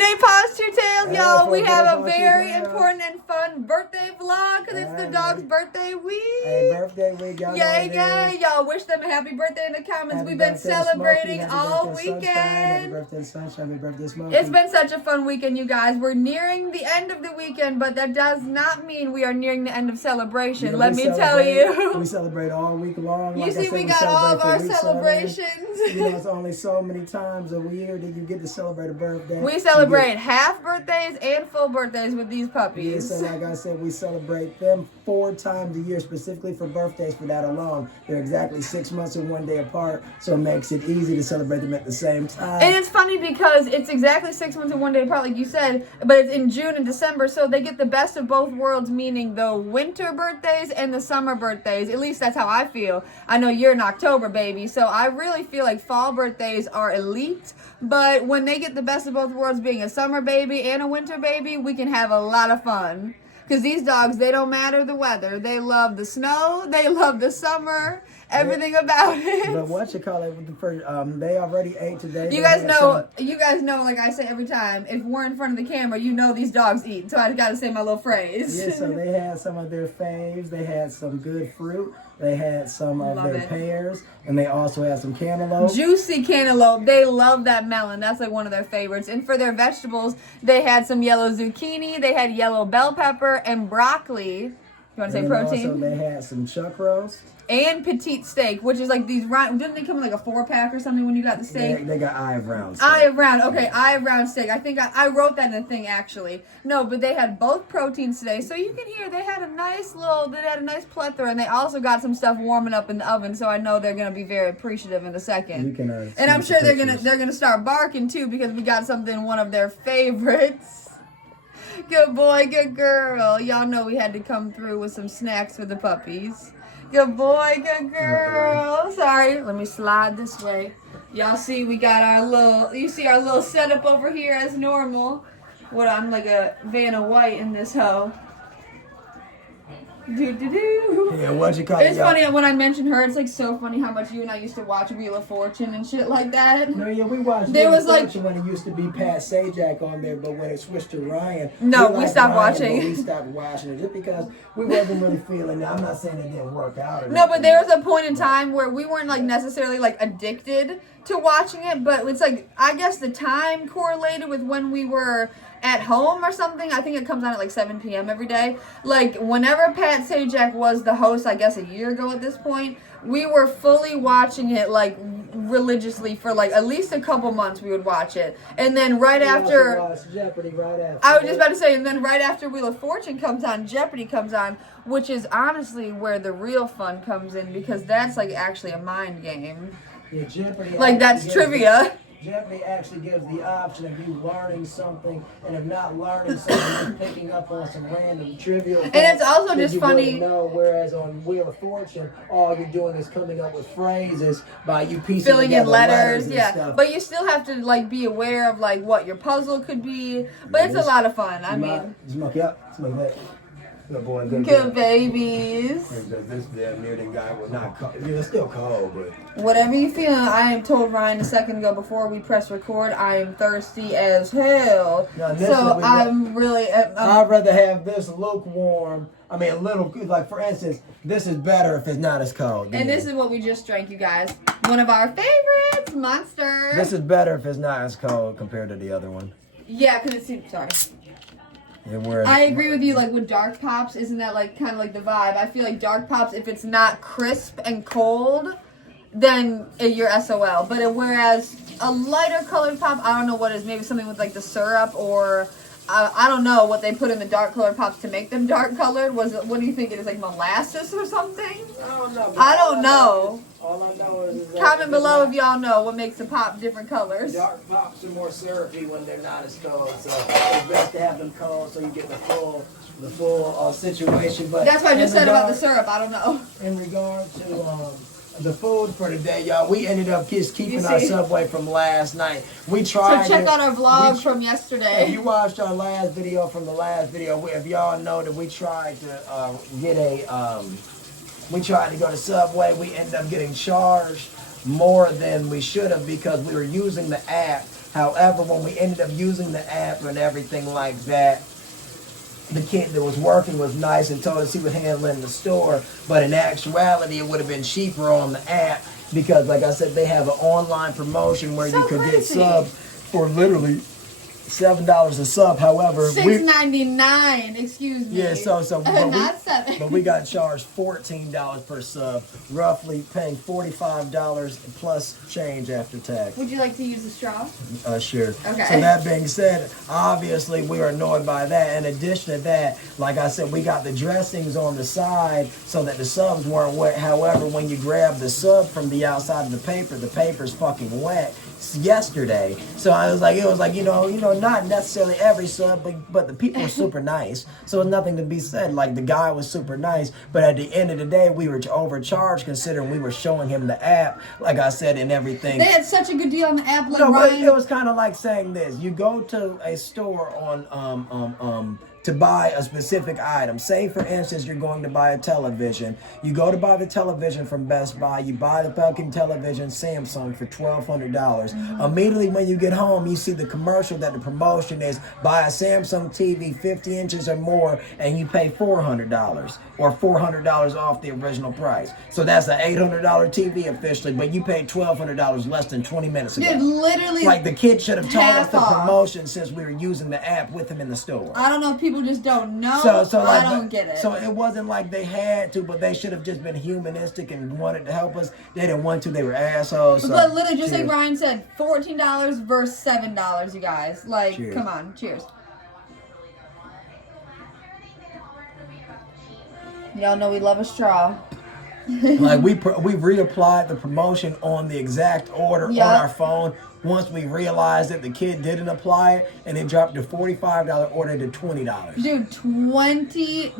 Payday Posture Tales, y'all. We have a very important and fun birthday vlog because it's the dog's birthday week. Hey, birthday week, y'all. Yay, yay. Y'all wish them a happy birthday in the comments. We've been celebrating all weekend. Happy birthday, Sunshine. Happy birthday, Smokey. It's been such a fun weekend, you guys. We're nearing the end of the weekend, but that does not mean we are nearing the end of celebration. Let me tell you. We celebrate all week long. You see, we got all of our celebrations. You know, it's only so many times a year that you get to celebrate a birthday. We celebrate half birthdays and full birthdays with these puppies. Yeah, so like I said, we celebrate them 4 times a year, specifically for birthdays for that alone. They're exactly 6 months and 1 day apart, so it makes it easy to celebrate them at the same time. And it's funny because it's exactly 6 months and 1 day apart, like you said, but it's in June and December, so they get the best of both worlds, meaning the winter birthdays and the summer birthdays. At least that's how I feel. I know you're an October baby, so I really feel like fall birthdays are elite, but when they get the best of both worlds, being a summer baby and a winter baby, we can have a lot of fun. Because these dogs, they don't matter the weather. They love the snow. They love the summer. Everything about it. But what you call it? They already ate today. You guys know. Like I say every time, if we're in front of the camera, you know these dogs eat. So I got to say my little phrase. Yeah. So they had some of their faves. They had some good fruit. They had some of their pears, and they also had some cantaloupe. Juicy cantaloupe. They love that melon. That's like one of their favorites. And for their vegetables, they had some yellow zucchini. They had yellow bell pepper and broccoli. You want to say protein? Also, they had some chuck roast. And petite steak, which is like these round. Didn't they come in like a 4-pack or something when you got the steak? They got eye of round steak. Eye of round. Okay, eye of round steak. I think I wrote that in the thing actually. No, but they had both proteins today, so you can hear they had a nice plethora, and they also got some stuff warming up in the oven. So I know they're gonna be very appreciative in a second. You can, and I'm sure they're gonna start barking too because we got something, one of their favorites. Good boy, good girl. Y'all know we had to come through with some snacks for the puppies. Good boy, good girl. Sorry, let me slide this way. Y'all see we got our little setup over here as normal. I'm like a Vanna White in this hoe. Yeah, what you call it? It's funny when I mention her. It's like so funny how much you and I used to watch Wheel of Fortune and shit like that. No, yeah, we watched Wheel of Fortune when it used to be Pat Sajak on there, but when it switched to Ryan, we stopped watching. We stopped watching it just because we wasn't really feeling it. I'm not saying it didn't work out. No, but there was a point in time where we weren't like necessarily like addicted to watching it, but it's like I guess the time correlated with when we were at home or something. I think it comes on at like 7 p.m. every day. Like whenever Pat Sajak was the host, I guess a year ago at this point, we were fully watching it like religiously for like at least a couple months. We would watch it, and then right after Jeopardy, right after. I was just about to say, and then right after Wheel of Fortune comes on, Jeopardy comes on, which is honestly where the real fun comes in because that's like actually a mind game. Yeah, Jeopardy. Like that's trivia. Jeopardy actually gives the option of you learning something, and if not learning something, you're picking up on some random trivial. And it's also just funny. No, whereas on Wheel of Fortune, all you're doing is coming up with phrases by you piecing filling in letters, and stuff. But you still have to like be aware of like what your puzzle could be. But it's a lot of fun. I mean, smoke up, smoke that. Good boy, good babies. This damn mutant guy was not cold. It's still cold, but whatever you feel. I told Ryan a second ago before we press record, I am thirsty as hell. So I'm really. I'd rather have this lukewarm. I mean, a little like for instance, this is better if it's not as cold. And this is what we just drank, you guys. One of our favorites, Monster. This is better if it's not as cold compared to the other one. Yeah, because it's sorry. I agree with you, like with Dark Pops, isn't that like kind of like the vibe? I feel like Dark Pops, if it's not crisp and cold, then you're SOL. But whereas a lighter colored pop, I don't know what it is, maybe something with like the syrup or I don't know what they put in the dark colored pops to make them dark colored. What do you think it is, like molasses or something? I don't know. All I know is comment below if y'all know what makes a pop different colors. Dark pops are more syrupy when they're not as cold, so it's best to have them cold so you get the full situation. But that's what I just said about the syrup. I don't know. In regard to the food for today, y'all, we ended up just keeping our Subway from last night. We tried. So check out our vlog from yesterday. If you watched our last video from the last video, if y'all know that we tried to get a. We tried to go to Subway. We ended up getting charged more than we should have because we were using the app However, when we ended up using the app and everything like that, the kid that was working was nice and told us he would handle it in the store. But in actuality, it would have been cheaper on the app because, like I said, they have an online promotion where you could get subs for literally $7 a sub. However, $6.99. Excuse me. Yeah, so not $7. But we got charged $14 per sub, roughly paying $45 plus change after tax. Would you like to use the straw? Sure. Okay. So that being said, obviously we are annoyed by that. In addition to that, like I said, we got the dressings on the side so that the subs weren't wet. However, when you grab the sub from the outside of the paper's fucking wet. Yesterday, so it was like you know not necessarily every sub, but the people were super nice, so nothing to be said. Like the guy was super nice, but at the end of the day, we were overcharged considering we were showing him the app, like I said, and everything. They had such a good deal on the app. Like No, but Ryan, it was kind of like saying this: you go to a store on to buy a specific item. Say, for instance, you're going to buy a television. You go to buy the television from Best Buy. You buy the fucking television Samsung for $1,200. Immediately when you get home, you see the commercial that the promotion is buy a Samsung TV 50 inches or more, and you pay $400 or $400 off the original price. So that's an $800 TV officially, but you paid $1,200 less than 20 minutes ago. dude, literally. Like the kid should have told us the half off. promotion since we were using the app with him in the store. I don't know if people just don't know. So like, I don't get it. So it wasn't like they had to, but they should have just been humanistic and wanted to help us. They didn't want to. They were assholes. So but literally, just cheers. like Ryan said, $14 versus $7, you guys. Like, Cheers. come on, cheers. Y'all know we love a straw. Like we reapplied the promotion on the exact order on our phone. Once we realized that the kid didn't apply it, and it dropped the $45 order to $20. Dude, $20,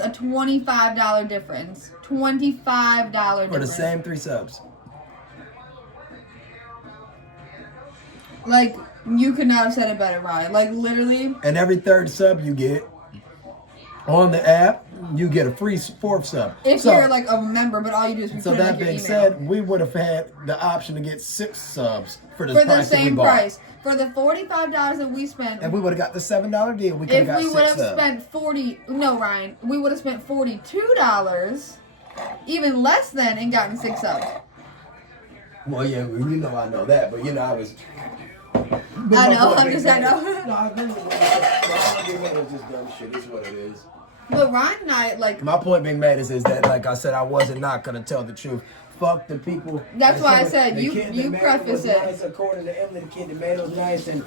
a $25 difference. $25 difference. For the same 3 subs. Like, you could not have said it better, Ryan. Like, literally. And every 3rd sub you get on the app, you get a free 4th sub. If you're like a member, but all you do is So that being said, we would have had the option to get 6 subs for the price that we bought. price. For the $45 that we spent. And we would have got the $7 deal. We could have got 6 subs. If we would have spent Ryan, we would have spent $42, even less than, and gotten 6 subs. Well, yeah, you know I know that, but you know I was. I know. No, I agree with what it's just dumb shit. It's what it is. But Ryan and I, like... My point being made is that, like I said, I wasn't not going to tell the truth. Fuck the people. That's why I said, the you preface it. Nice, according to Emily, the kid that made it was nice, and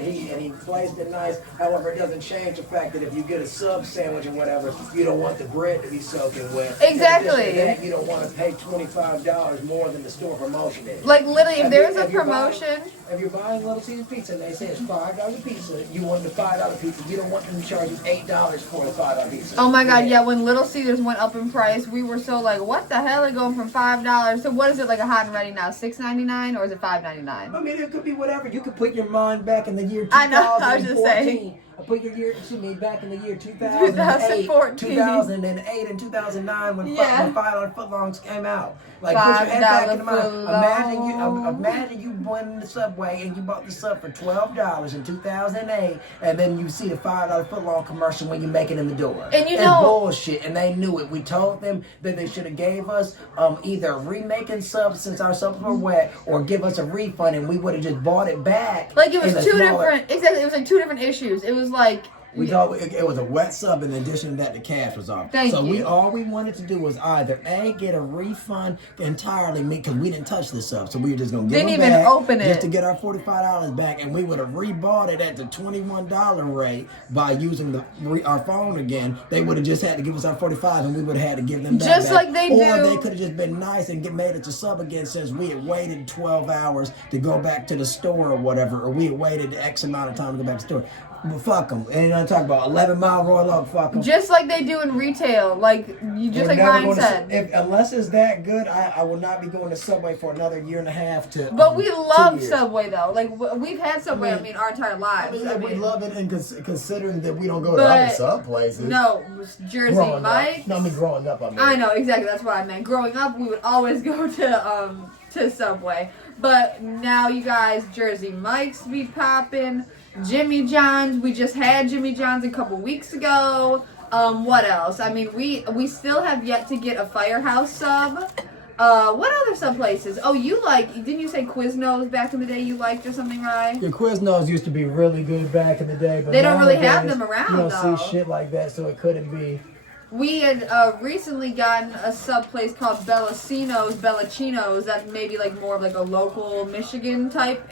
he placed it nice. However, it doesn't change the fact that if you get a sub sandwich or whatever, you don't want the bread to be soaking wet. Exactly. That, you don't want to pay $25 more than the store promotion is. Like, literally, if there's a promotion... If you're buying Little Caesars pizza and they say it's $5 pizza, you want the $5 pizza. You don't want them to charge you $8 for the $5 pizza. Oh my God, yeah, when Little Caesars went up in price, we were so like, what the hell? They're going from $5. So what is it, like a hot and ready now? $6.99 or is it $5.99? I mean, it could be whatever. You could put your mind back in the year 2014. I know, I was just saying. Put your year, back in the year 2008, 2008 and 2009 when $5 footlongs came out. Like, put your head back in the mind. Imagine you went in the Subway and you bought the sub for $12 in 2008, and then you see the $5 footlong commercial when you make it in the door. And you it's know, bullshit, and they knew it. We told them that they should have gave us either remaking subs since our subs were wet, or give us a refund, and we would have just bought it back. Like, it was different. Exactly, it was like 2 different issues. It was like. We thought it was a wet sub. In addition to that, the cash was off. All we wanted to do was either get a refund entirely, because we didn't touch the sub, so we were just gonna give it back, open it just to get our $45 back, and we would have rebought it at the $21 rate by using our phone again. They would have just had to give us our $45, and we would have had to give them that just back. like they do. Or they could have just been nice and made it to sub again, since we had waited 12 hours to go back to the store or whatever, or we had waited X amount of time to go back to the store. But fuck them. And I'm talking about 11 Mile Royal Oak. Fuck them. Just like they do in retail. Like, just like Ryan said. Unless it's that good, I will not be going to Subway for another year and a half to. But we love Subway, though. Like, we've had Subway, our entire lives. We love it, and considering that we don't go to other sub places. No, Jersey Mike's. No, I mean growing up. I know, exactly. That's what I meant. Growing up, we would always go to to Subway. But now you guys, Jersey Mike's be popping. Jimmy John's, we just had Jimmy John's a couple weeks ago. What else? I mean, we still have yet to get a Firehouse sub. What other sub places? Oh, didn't you say Quiznos back in the day you liked or something, right? Your Quiznos used to be really good back in the day, but they don't really have nowadays, them around, you don't though. see shit like that, so it couldn't be. We had recently gotten a sub place called Bellacinos, that's maybe like more of like a local Michigan type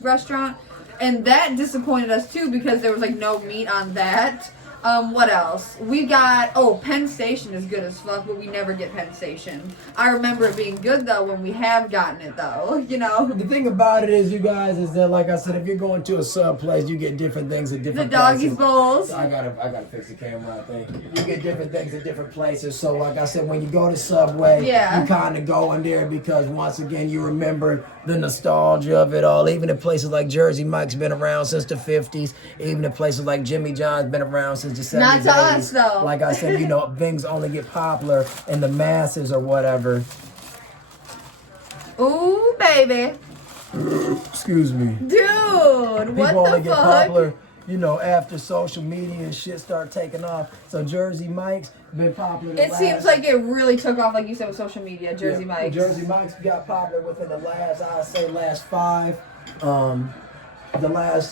restaurant. And that disappointed us too because there was like no meat on that. What else? We got, Penn Station is good as fuck, but we never get Penn Station. I remember it being good though when we have gotten it though, you know. The thing about it is, you guys, is that like I said, if you're going to a sub place, you get different things at different places. The doggies bowls. I gotta fix the camera, I think. You get different things at different places. So like I said, when you go to Subway, you kind of go in there because once again, you remember the nostalgia of it all. Even in places like Jersey Mike's been around since the 50s. Even in places like Jimmy John's been around since the 70s. Not to us, though. Like I said, things only get popular in the masses or whatever. Ooh, baby. Excuse me. Dude, what the fuck? People only get popular, after social media and shit start taking off. So Jersey Mike's been popular. It seems like it really took off, like you said, with social media. Jersey Mike's. Jersey Mike's got popular within the last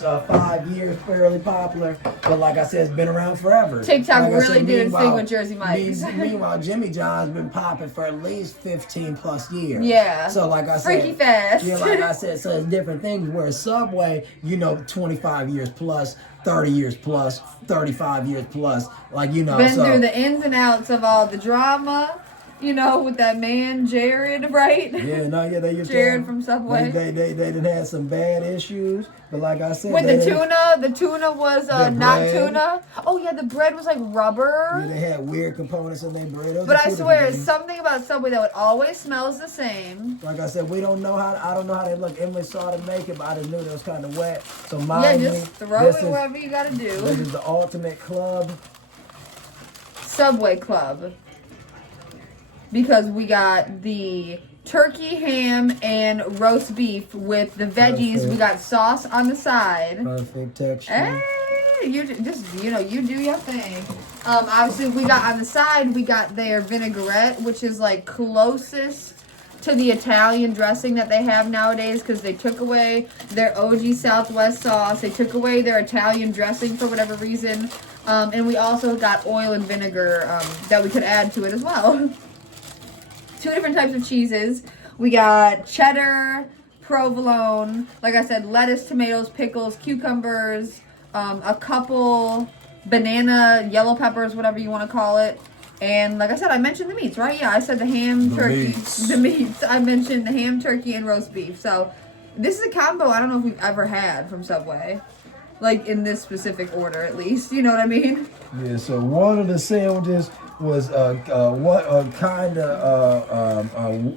5 years, fairly popular. But like I said, it's been around forever. TikTok really did its thing with Jersey Mike's. Meanwhile, Jimmy John's been popping for at least 15 plus years. Yeah. So like I said, freaky fast. Yeah, like I said, so it's different things. Where Subway, 25 years plus, 30 years plus, 35 years plus. Been through the ins and outs of all the drama. With that man, Jared, right? Yeah, they used Jared from Subway. They done had some bad issues, but like I said, with the tuna was not tuna. Oh yeah, the bread was like rubber. Yeah, they had weird components in their bread. But I swear, it's something about Subway that always smells the same. Like I said, I don't know how they look. Emily saw them make it, but I just knew it was kind of wet. So just throw it wherever you gotta do. This is the ultimate club. Subway Club. Because we got the turkey, ham, and roast beef with the veggies. Perfect. We got sauce on the side. Perfect texture. Hey, you do your thing. Obviously, we got on the side, we got their vinaigrette, which is like closest to the Italian dressing that they have nowadays because they took away their OG Southwest sauce. They took away their Italian dressing for whatever reason. And we also got oil and vinegar that we could add to it as well. 2 different types of cheeses. We got cheddar, provolone, like I said, lettuce, tomatoes, pickles, cucumbers, a couple banana, yellow peppers, whatever you want to call it. And like I said, I mentioned the meats, right? Yeah, I said the ham, turkey, the meats. I mentioned the ham, turkey, and roast beef. So this is a combo I don't know if we've ever had from Subway. Like in this specific order, at least. You know what I mean? Yeah, so one of the sandwiches was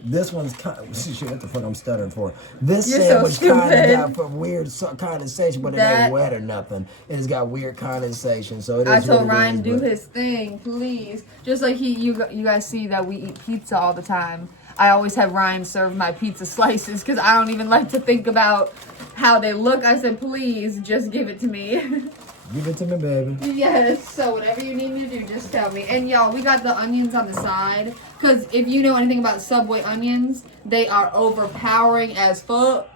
this one's kind of, shit, what the fuck I'm stuttering for. This sandwich kind of got for weird condensation, but it ain't wet or nothing. It's got weird condensation, so it is. I told Ryan do his thing, please. Just like you guys see that we eat pizza all the time. I always have Ryan serve my pizza slices because I don't even like to think about how they look. I said, please, just give it to me. Give it to me, baby. Yes, so whatever you need me to do, just tell me. And y'all, we got the onions on the side. Because if you know anything about Subway onions, they are overpowering as fuck.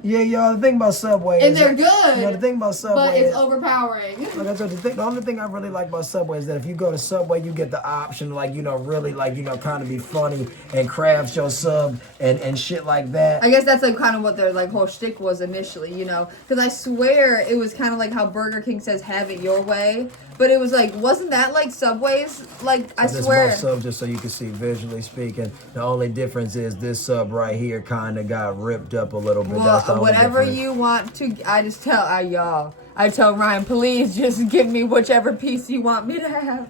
Yeah, y'all, the thing about Subway and they're good. The thing about Subway but it's overpowering. Like I said, the only thing I really like about Subway is that if you go to Subway, you get the option, really, kind of be funny and craft your sub and shit like that. I guess that's kind of what their whole shtick was initially, Because I swear it was kind of like how Burger King says, have it your way. But it was wasn't that Subway's? I swear. This sub, just so you can see visually speaking, the only difference is this sub right here kind of got ripped up a little bit. Well, that's the only whatever difference. you want to, I tell Ryan, please just give me whichever piece you want me to have.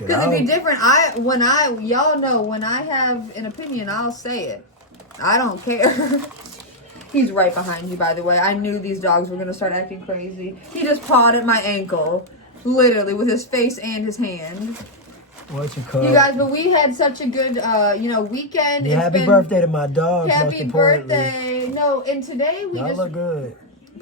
Because it'd be different. Y'all know when I have an opinion, I'll say it. I don't care. He's right behind you, by the way. I knew these dogs were going to start acting crazy. He just pawed at my ankle. Literally, with his face and his hand. What you call You guys, but we had such a good, weekend. Yeah, happy birthday to my dog. Happy birthday. No, and today we Y'all just look good.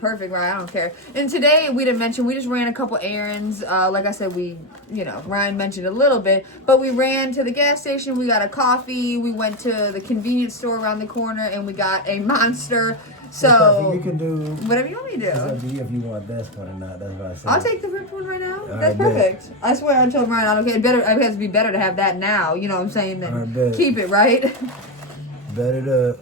perfect, right? I don't care. And today we didn't mention, we just ran a couple errands. Like I said, Ryan mentioned a little bit, but we ran to the gas station. We got a coffee. We went to the convenience store around the corner, and we got a Monster. So you can do whatever you want me to it's do. up to you if you want this one or not. That's what I said. I'll take the ripped one right now. All That's right, perfect. I swear I told Ryan I don't care. It has to be better to have that now. You know what I'm saying? Than All right, bet. keep it, right? Bet it up.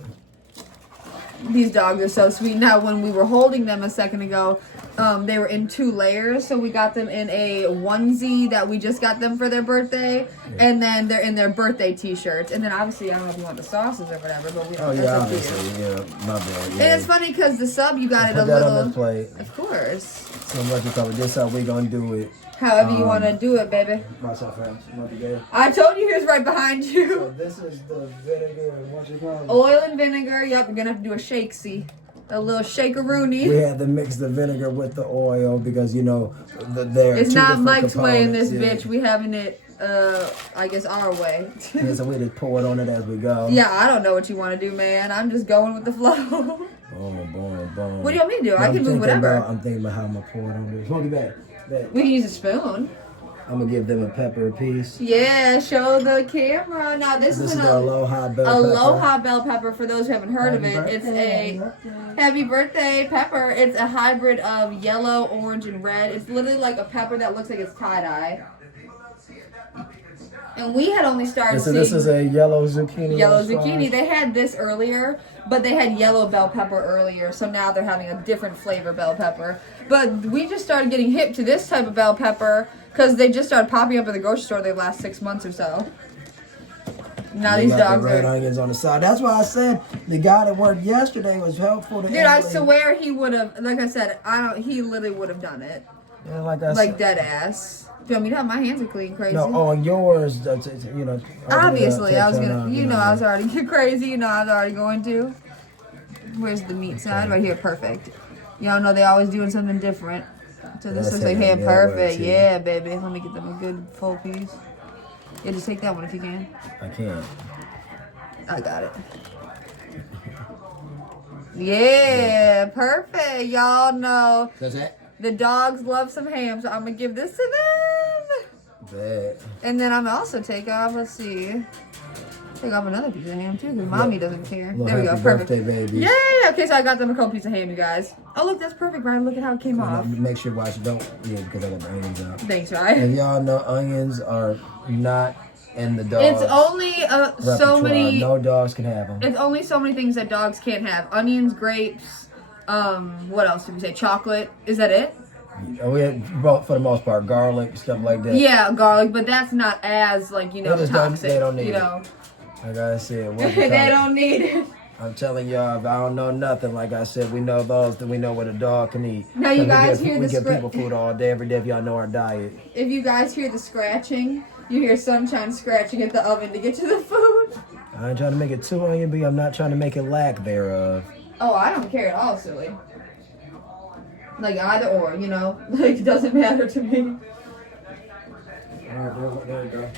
These dogs are so sweet. Now, when we were holding them a second ago, they were in 2 layers. So we got them in a onesie that we just got them for their birthday. Yeah. And then they're in their birthday t-shirts. And then obviously, I don't know if you want the sauces or whatever, but we don't. Oh, yeah, obviously. Yeah, my bad. Yeah. And it's funny because the sub, you got it a put that little. on this plate. Of course. So much you cover. This how we gonna do it. However you want to do it, baby. Myself, I told you he was right behind you. So this is the vinegar and what you call it? Oil and vinegar. Yep, we're going to have to do a shake-see. A little shakeroonie. We had to mix the vinegar with the oil because, they're it's two not different Mike's way in this components, bitch. We having it, I guess, our way. Yeah, so we just pour it on it as we go. Yeah, I don't know what you want to do, man. I'm just going with the flow. Boom. What do you want me to do? I can do whatever. I'm thinking about how I'm going to pour it on there. Smoky back. We can use a spoon. I'm going to give them a pepper apiece. Yeah, show the camera. Now, this is the Aloha bell pepper. Aloha bell pepper, for those who haven't heard of it. It's a happy birthday pepper. It's a hybrid of yellow, orange, and red. It's literally like a pepper that looks like it's tie-dye. And we had only started seeing... This is a yellow zucchini. Yellow zucchini. They had this earlier, but they had yellow bell pepper earlier. So now they're having a different flavor bell pepper. But we just started getting hip to this type of bell pepper because they just started popping up at the grocery store the last 6 months or so. Now these dogs the red onions on the side. That's why I said the guy that worked yesterday was helpful to Dude, I swear he would have, like I said, he literally would have done it. Yeah, like I like said. Dead ass. Do you want me to have my hands are clean, crazy? No, on yours, obviously, I was gonna, I was already crazy. I was already going to. Where's the meat side? Right here, perfect. Y'all know they always doing something different. So this looks like, hey, perfect. Yeah, baby. Let me get them a good full piece. Yeah, just take that one if you can. I can't. I got it. Yeah, perfect. Y'all know. That's it? The dogs love some ham, so I'm going to give this to them. Bad. And then I'm also take off, let's see. Take off another piece of ham, too, because mommy doesn't care. There we go, perfect. Birthday, baby. Yeah, okay, so I got them a couple pieces of ham, you guys. Oh, look, that's perfect, Ryan.Ok at how it came off. Make sure watch it. Because I got the onions out. Thanks, Ryan. And y'all know onions are not in the dog. It's only so many. No dogs can have them. It's only so many things that dogs can't have. Onions, grapes, what else did we say? Chocolate. Is that it? We had, for the most part, garlic, stuff like that. Yeah, garlic, but that's not as, toxic. They don't need it. Like I said, they don't need it. I'm telling y'all, if I don't know nothing, like I said, we know those, then we know what a dog can eat. Now you guys hear the we give people food all day, every day, if y'all know our diet. If you guys hear the scratching, you hear Sunshine scratching at the oven to get to the food. I ain't trying to make it too onion, but I'm not trying to make it lack thereof. Oh, I don't care at all, silly. Like either or, like it doesn't matter to me. Alright, there we go.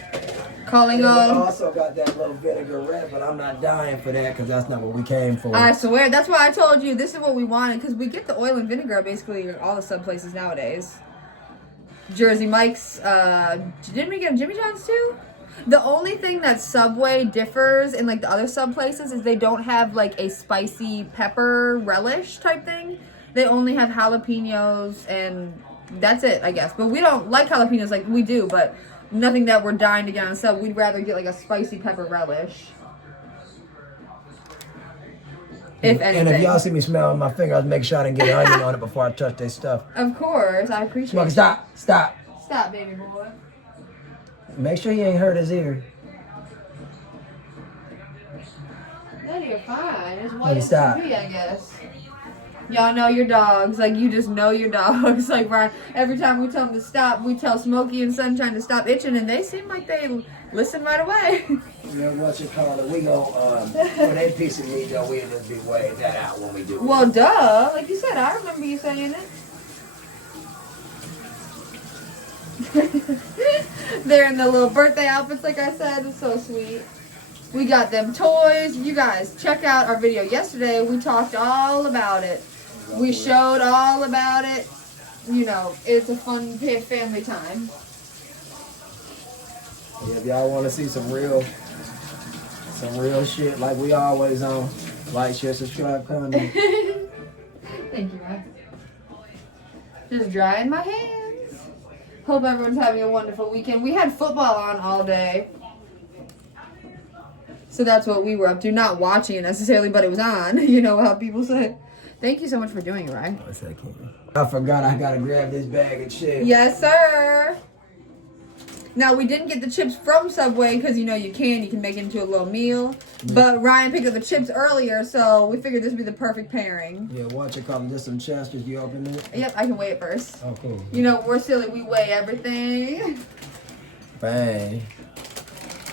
Calling on. We also got that little vinegar red, but I'm not dying for that because that's not what we came for. I swear, that's why I told you this is what we wanted, because we get the oil and vinegar basically in all the sub places nowadays. Jersey Mike's, didn't we get Jimmy John's too? The only thing that Subway differs in the other sub places is they don't have a spicy pepper relish type thing. They only have jalapenos and that's it, I guess. But we don't like jalapenos like we do, but nothing that we're dying to get on sub. We'd rather get a spicy pepper relish. If anything. And if y'all see me smelling my finger, I'll make sure I didn't get an onion on it before I touch their stuff. Of course, I appreciate Smokey, it. stop. Stop, baby boy. Make sure he ain't hurt his ear. No, you're fine. It's white as stop. can be, I guess. Y'all know your dogs. You just know your dogs. Brian, every time we tell them to stop, we tell Smokey and Sunshine to stop itching, and they seem like they listen right away. What you call it? We go, for that piece of meat, though, we'll just be weighing that out when we do it. Well, duh. Like you said, I remember you saying it. They're in the little birthday outfits, like I said. It's so sweet. We got them toys. You guys, check out our video yesterday. We talked all about it. We showed all about it. You know, it's a fun family time. Yeah, if y'all want to see some real shit like we always on, like, share, subscribe, comment. Thank you, Ryan. Just drying my hands. Hope everyone's having a wonderful weekend. We had football on all day. So that's what we were up to. Not watching it necessarily, but it was on. You know how people say. Thank you so much for doing it, Ryan. I forgot I gotta grab this bag of chips. Yes, sir. Now, we didn't get the chips from Subway because, you know, you can make it into a little meal. But Ryan picked up the chips earlier, so we figured this would be the perfect pairing. Yeah, watch it come. Just some Chesters. You open it? Yep, I can weigh it first. Oh, cool. You know, we're silly. We weigh everything. Bang.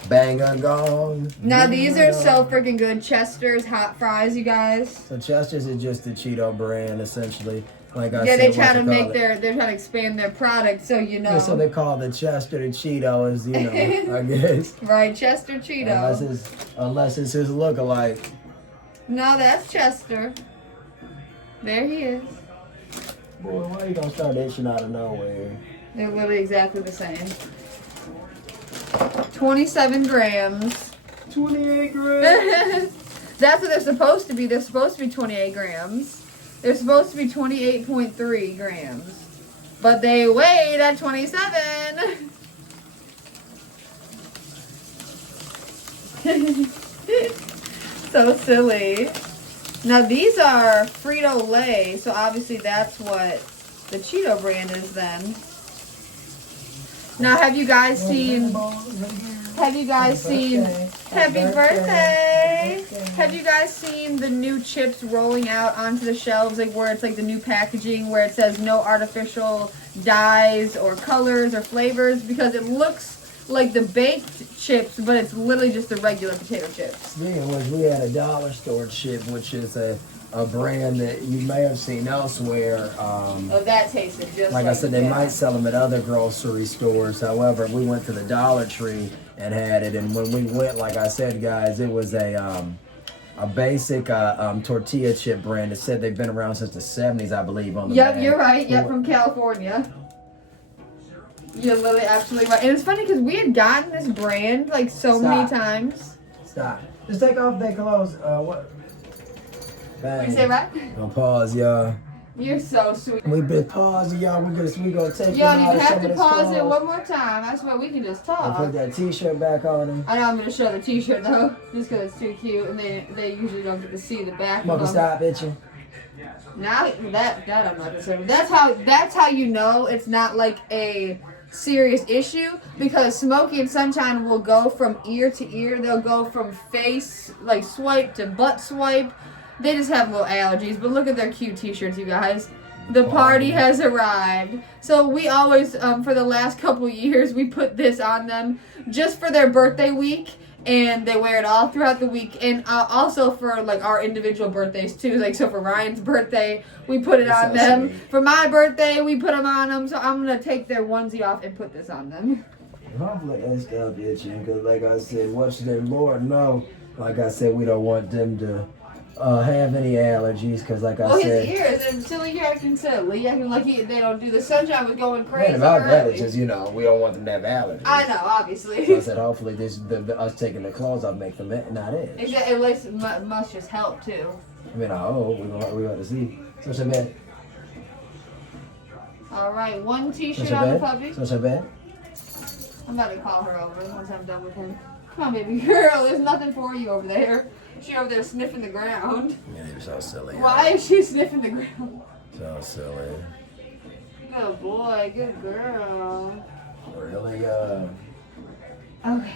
Bang and gone. Now, these are so freaking good. Chester's hot fries, you guys. So Chester's is just the Cheeto brand, essentially. Like I Yeah, said, they try to make they're trying to expand their product, so you know. Yeah, so they call the Chester the Cheetos, you know, I guess. Right, Chester Cheeto. Unless it's his lookalike. No, that's Chester. There he is. Boy, why you gonna start that shit out of nowhere? They're literally exactly the same. 27 grams. 28 grams. That's what they're supposed to be. They're supposed to be 28 grams. They're supposed to be 28.3 grams. But they weighed at 27. So silly. Now these are Frito-Lay, so obviously that's what the Cheeto brand is then. Now have you guys seen Happy birthday! Have you guys seen the new chips rolling out onto the shelves, like where it's like the new packaging where it says no artificial dyes or colors or flavors, because it looks like the baked chips, but it's literally just the regular potato chips. Yeah, we had a dollar store chip, which is a brand that you may have seen elsewhere. Oh, that tasted just like I said, they might sell them at other grocery stores. However, we went to the Dollar Tree and had it, and when we went, like I said, guys, it was a basic tortilla chip brand. It said they've been around since the 70s, I believe, on the bag. You're right. Yep, from California. You're literally absolutely right. And it's funny because we had gotten this brand like many times. Stop. Just take off their clothes. What? Bang. What you say, right? Don't pause, y'all. You're so sweet. We been pausing, y'all. We gonna take Y'all don't even have to pause it one more time. That's why we can just talk. I'll put that t-shirt back on him. I know I'm gonna show the t-shirt though, just because it's too cute, and they usually don't get to see the back. Mother, stop itching. Now that I'm not concerned. That's how you know it's not like a serious issue, because Smokey and Sunshine will go from ear to ear. They'll go from face like swipe to butt swipe. They just have little allergies, but look at their cute t-shirts, you guys. The party has arrived. So we always, for the last couple years, we put this on them just for their birthday week, and they wear it all throughout the week, and also for like our individual birthdays too. Like, so for Ryan's birthday, we put it on them. Sweet. For my birthday, we put them on them. So I'm gonna take their onesie off and put this on them. Hopefully they stop itching, because like I said, what's their Lord know? Like I said, we don't want them to have any allergies, because like I said, his ears, and silly, you're acting silly, acting like they don't do the Sunshine was going crazy. About that, it's just, you know, we don't want them to have allergies. I know, obviously. So I said, hopefully us taking the clothes off make them not itch. Exactly, at least it must just help too. I mean, I hope we got to see. So bad. All right, one t-shirt on the puppy. So bad. I'm about to call her over once I'm done with him. Come on, baby girl. There's nothing for you over there. She's over there sniffing the ground. Yeah, you're so silly. Why is she sniffing the ground? So silly. Good boy. Good girl. Really, Okay.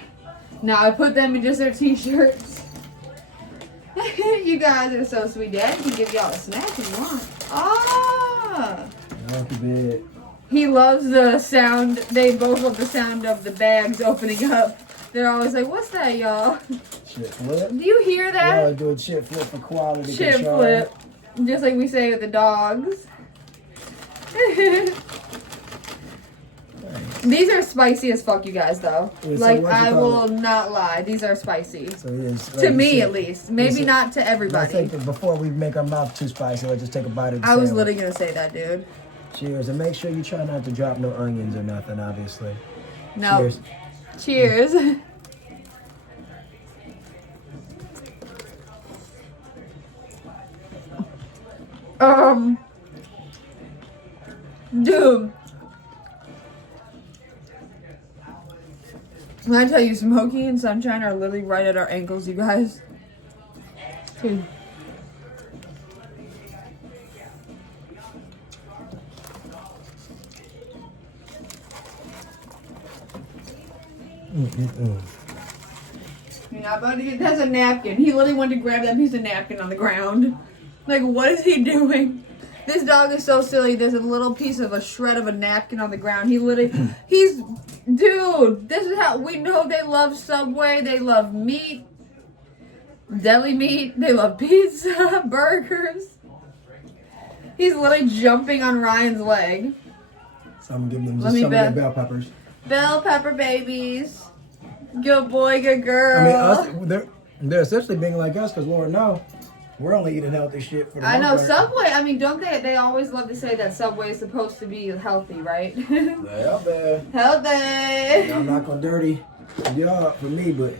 Now I put them in just their t-shirts. You guys are so sweet. Dad can give y'all a snack if you want. Ah! Not a bit. He loves the sound. They both love the sound of the bags opening up. They're always like, "What's that, y'all?" Chip flip. Do you hear that? Yeah, I do a chip flip for quality chip control. Flip. Just like we say with the dogs. These are spicy as fuck, you guys, though. Yeah, so like, what you I call will not lie. These are spicy. So it is, like To you me, said, at least. Maybe said- not to I everybody. think that before we make our mouth too spicy, let's just take a bite of the I was sandwich. literally going to say that, dude. Cheers, and make sure you try not to drop no onions or nothing, obviously. No. Cheers. Cheers. Dude. When I tell you, Smokey and Sunshine are literally right at our ankles, you guys. Dude. You're not about to get, that's a napkin. He literally went to grab that piece of napkin on the ground. Like, what is he doing? This dog is so silly. There's a little piece of a shred of a napkin on the ground. He literally, dude, this is how we know they love Subway. They love meat, deli meat. They love pizza, burgers. He's literally jumping on Ryan's leg. So I'm giving them Let just me some of their bet. bell peppers. Bell pepper babies. Good boy, good girl. I mean, they're essentially being like us, because Lord knows, we're only eating healthy shit for the I know, most part. Subway, I mean, don't they always love to say that Subway is supposed to be healthy, right? Yeah, man. Healthy. I'm not gonna dirty y'all for me, but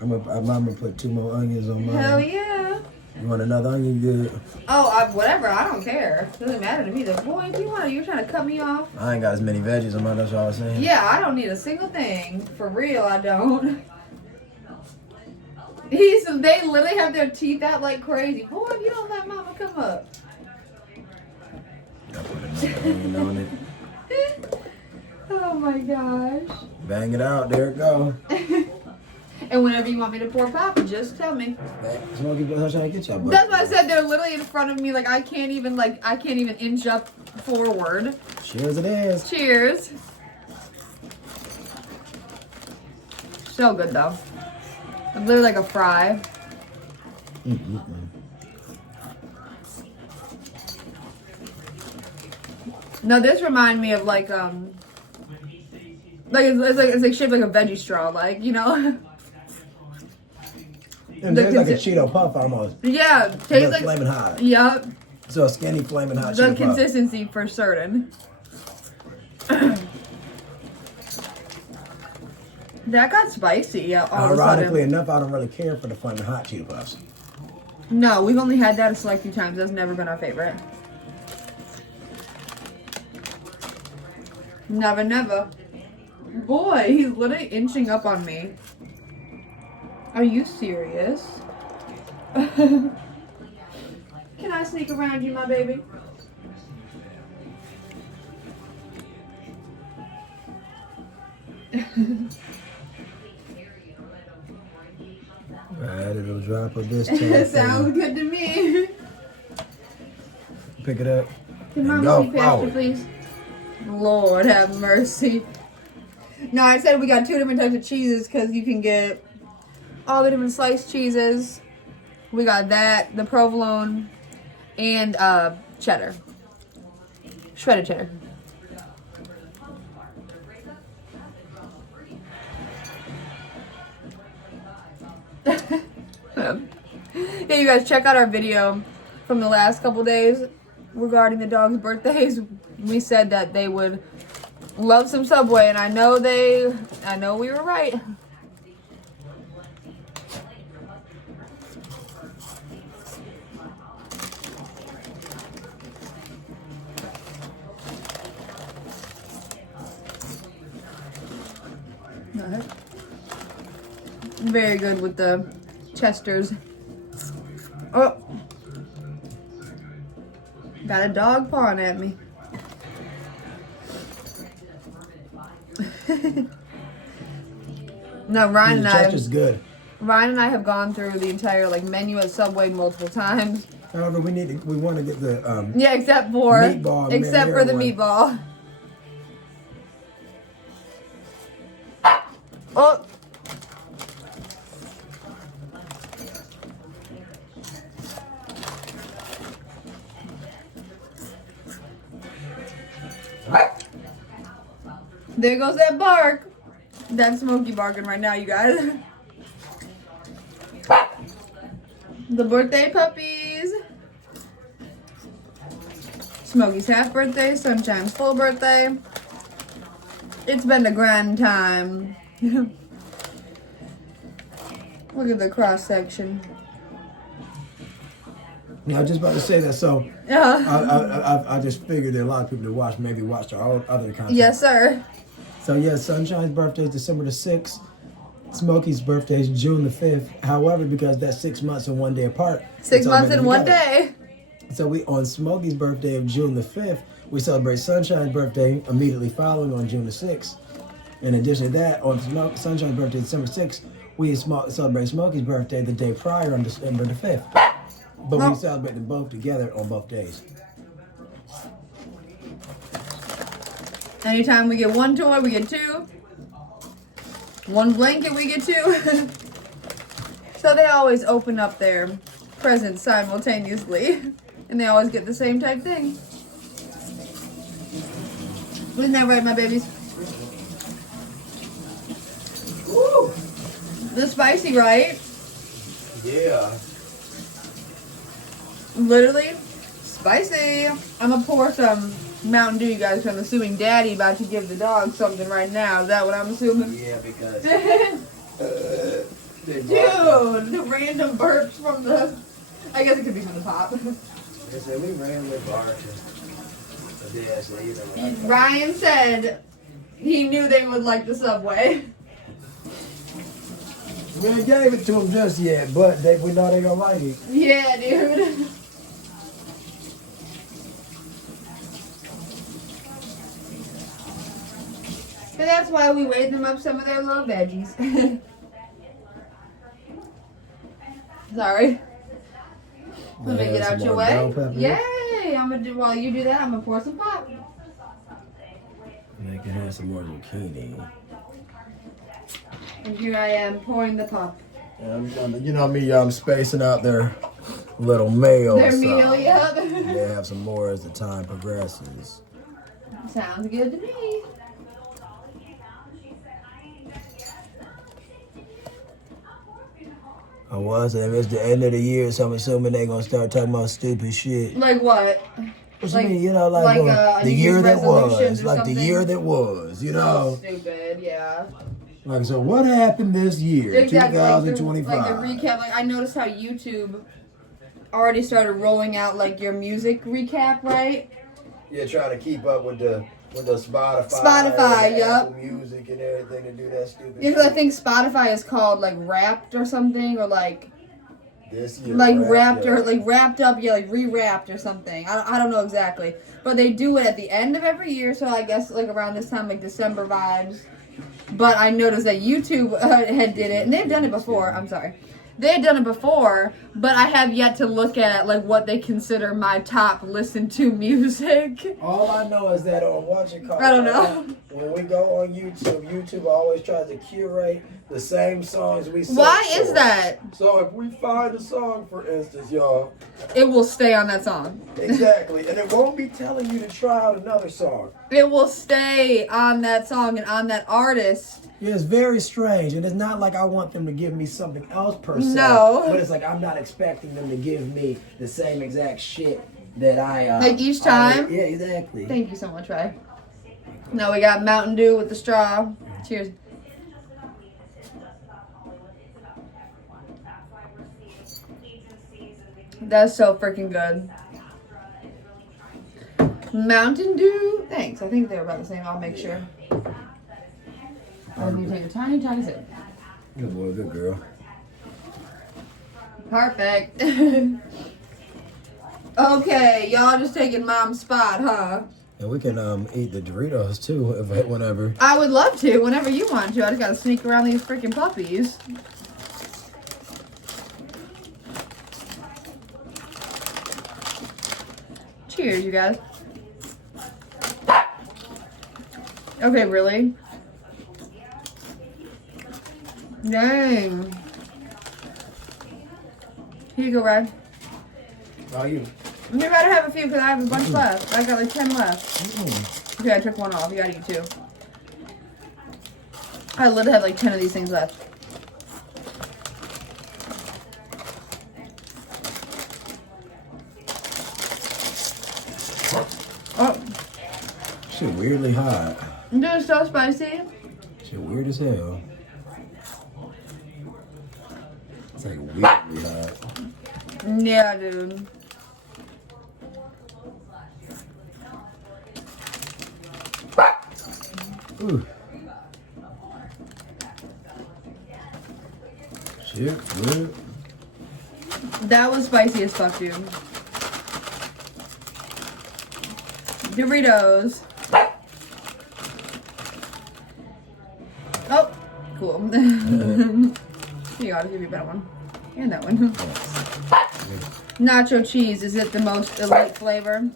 I'm gonna put 2 more onions on mine. Hell yeah. You want another onion? Good. Oh, whatever, I don't care. Doesn't matter to me. The boy, if you're trying to cut me off. I ain't got as many veggies on mine, that's all I was saying. Yeah, I don't need a single thing. For real, I don't. They literally have their teeth out like crazy. Boy, if you don't let mama come up. I put another onion on it. Oh my gosh. Bang it out, there it go. And whenever you want me to pour papa, just tell me. Smokey, I'm trying to get y'all. That's why I said they're literally in front of me. Like I can't even inch up forward. Cheers it is. Cheers. So good though. It's literally like a fry. Now this remind me of like it's like shaped like a veggie straw, like, you know. And tastes like a Cheeto puff almost. Yeah, But tastes like flaming hot. Yep. So a skinny flaming hot The Cheeto puff. consistency for certain. That got spicy, yeah, all of a Ironically sudden. enough, I don't really care for the flaming hot Cheeto puffs. No, we've only had that a select few times. That's never been our favorite. Never, never. Boy, he's literally inching up on me. Are you serious? Can I sneak around you, my baby? Add a little drop of this. It sounds good to me. Pick it up. Can my And go movie pastor, forward. please? Lord have mercy. No, I said we got 2 different types of cheeses because you can get all the different sliced cheeses. We got that, the provolone, and cheddar. Shredded cheddar. Yeah, you guys check out our video from the last couple days regarding the dog's birthdays. We said that they would love some Subway, and I know we were right. Very good with the Chesters. Oh, got a dog pawing at me. No, Ryan and Chester's good. I have gone through the entire menu at Subway multiple times. However, we want to get the Yeah, except for Meatball, except for the marinara meatball. Oh. There goes that bark. That's Smokey barking right now, you guys. The birthday puppies. Smokey's half birthday, Sunshine's full birthday. It's been a grand time. Look at the cross section. Yeah, I was just about to say that. So I just figured that a lot of people that maybe watched our other content. Yes, sir. So yeah, Sunshine's birthday is December the 6th. Smokey's birthday is June the 5th. However, because that's 6 months and 1 day apart. 6 months and 1 day. So we on Smokey's birthday of June the 5th, we celebrate Sunshine's birthday immediately following on June the 6th. In addition to that, on Sunshine's birthday, December 6th, we celebrate Smokey's birthday the day prior on December the 5th. But we celebrate them both together on both days. Anytime we get one toy, we get two. One blanket, we get two. So they always open up their presents simultaneously. And they always get the same type thing. Isn't that right, my babies? Woo! The spicy, right? Yeah. Literally spicy. I'm gonna pour some Mountain Dew, you guys, because I'm assuming Daddy about to give the dog something right now. Is that what I'm assuming? Yeah, because Dude, the random burps from the, I guess it could be from the pop. they said we randomly barked. Ryan said he knew they would like the Subway. We ain't gave it to them just yet, but we know they gonna like it. Yeah, dude. And that's why we weighed them up some of their little veggies. Sorry. Let me get out your way. Yay! I'm gonna do, while you do that, I'm gonna pour some pop. They can have some more zucchini. And here I am pouring the pop. You know me, I'm spacing out their little meal. Their meal, yep. They have some more as the time progresses. Sounds good to me. I was, if it's the end of the year, so I'm assuming they're gonna start talking about stupid shit. Like what? What like, you mean? You know, like the year that was, like the year that was. You know. Stupid, yeah. Like, so what happened this year, exactly, 2025? Like the recap. Like I noticed how YouTube already started rolling out like your music recap, right? Yeah, trying to keep up with the Spotify. Spotify, yep. Apple Music and everything to do that stupid. Yeah, because I think Spotify is called like Wrapped or something, or like this year, like Wrapped or like Wrapped Up, yeah, like Rewrapped or something. I don't know exactly, but they do it at the end of every year. So I guess like around this time, like December vibes. But I noticed that YouTube had did it, and they've done it before. I'm sorry. They had done it before, but I have yet to look at like what they consider my top listened to music. All I know is that on I don't know. When we go on YouTube always tries to curate the same songs we search Why is for. that? So if we find a song, for instance, y'all, It will stay on that song. exactly, and it won't be telling you to try out another song. It will stay on that song and on that artist. Yeah, it's very strange, and it's not like I want them to give me something else per se. No. But it's like I'm not expecting them to give me the same exact shit that I... Like each time? yeah, exactly. Thank you so much, Ray. Now we got Mountain Dew with the straw. Cheers. That's so freaking good. Mountain Dew. Thanks. I think they're about the same. I'll make sure. Oh, you take a tiny, tiny sip. Good boy, good girl. Perfect. Okay, y'all just taking Mom's spot, huh? And we can eat the Doritos too, whenever. I would love to, whenever you want to. I just gotta sneak around these freaking puppies. Cheers, you guys. Okay, really? Dang. Here you go, Ryan. How are you? You better have a few because I have a bunch left. I got like 10 left. Okay, I took one off. You gotta eat two. I literally have like 10 of these things left. Oh, Shit weirdly hot. dude, it's so spicy. Shit weird as hell. It's like weirdly hot. Yeah, dude. Ooh. Shit, weird. That was spicy as fuck, dude. Doritos. Oh, cool. You gotta give me a better one. And that one. Nacho cheese, is it the most elite flavor?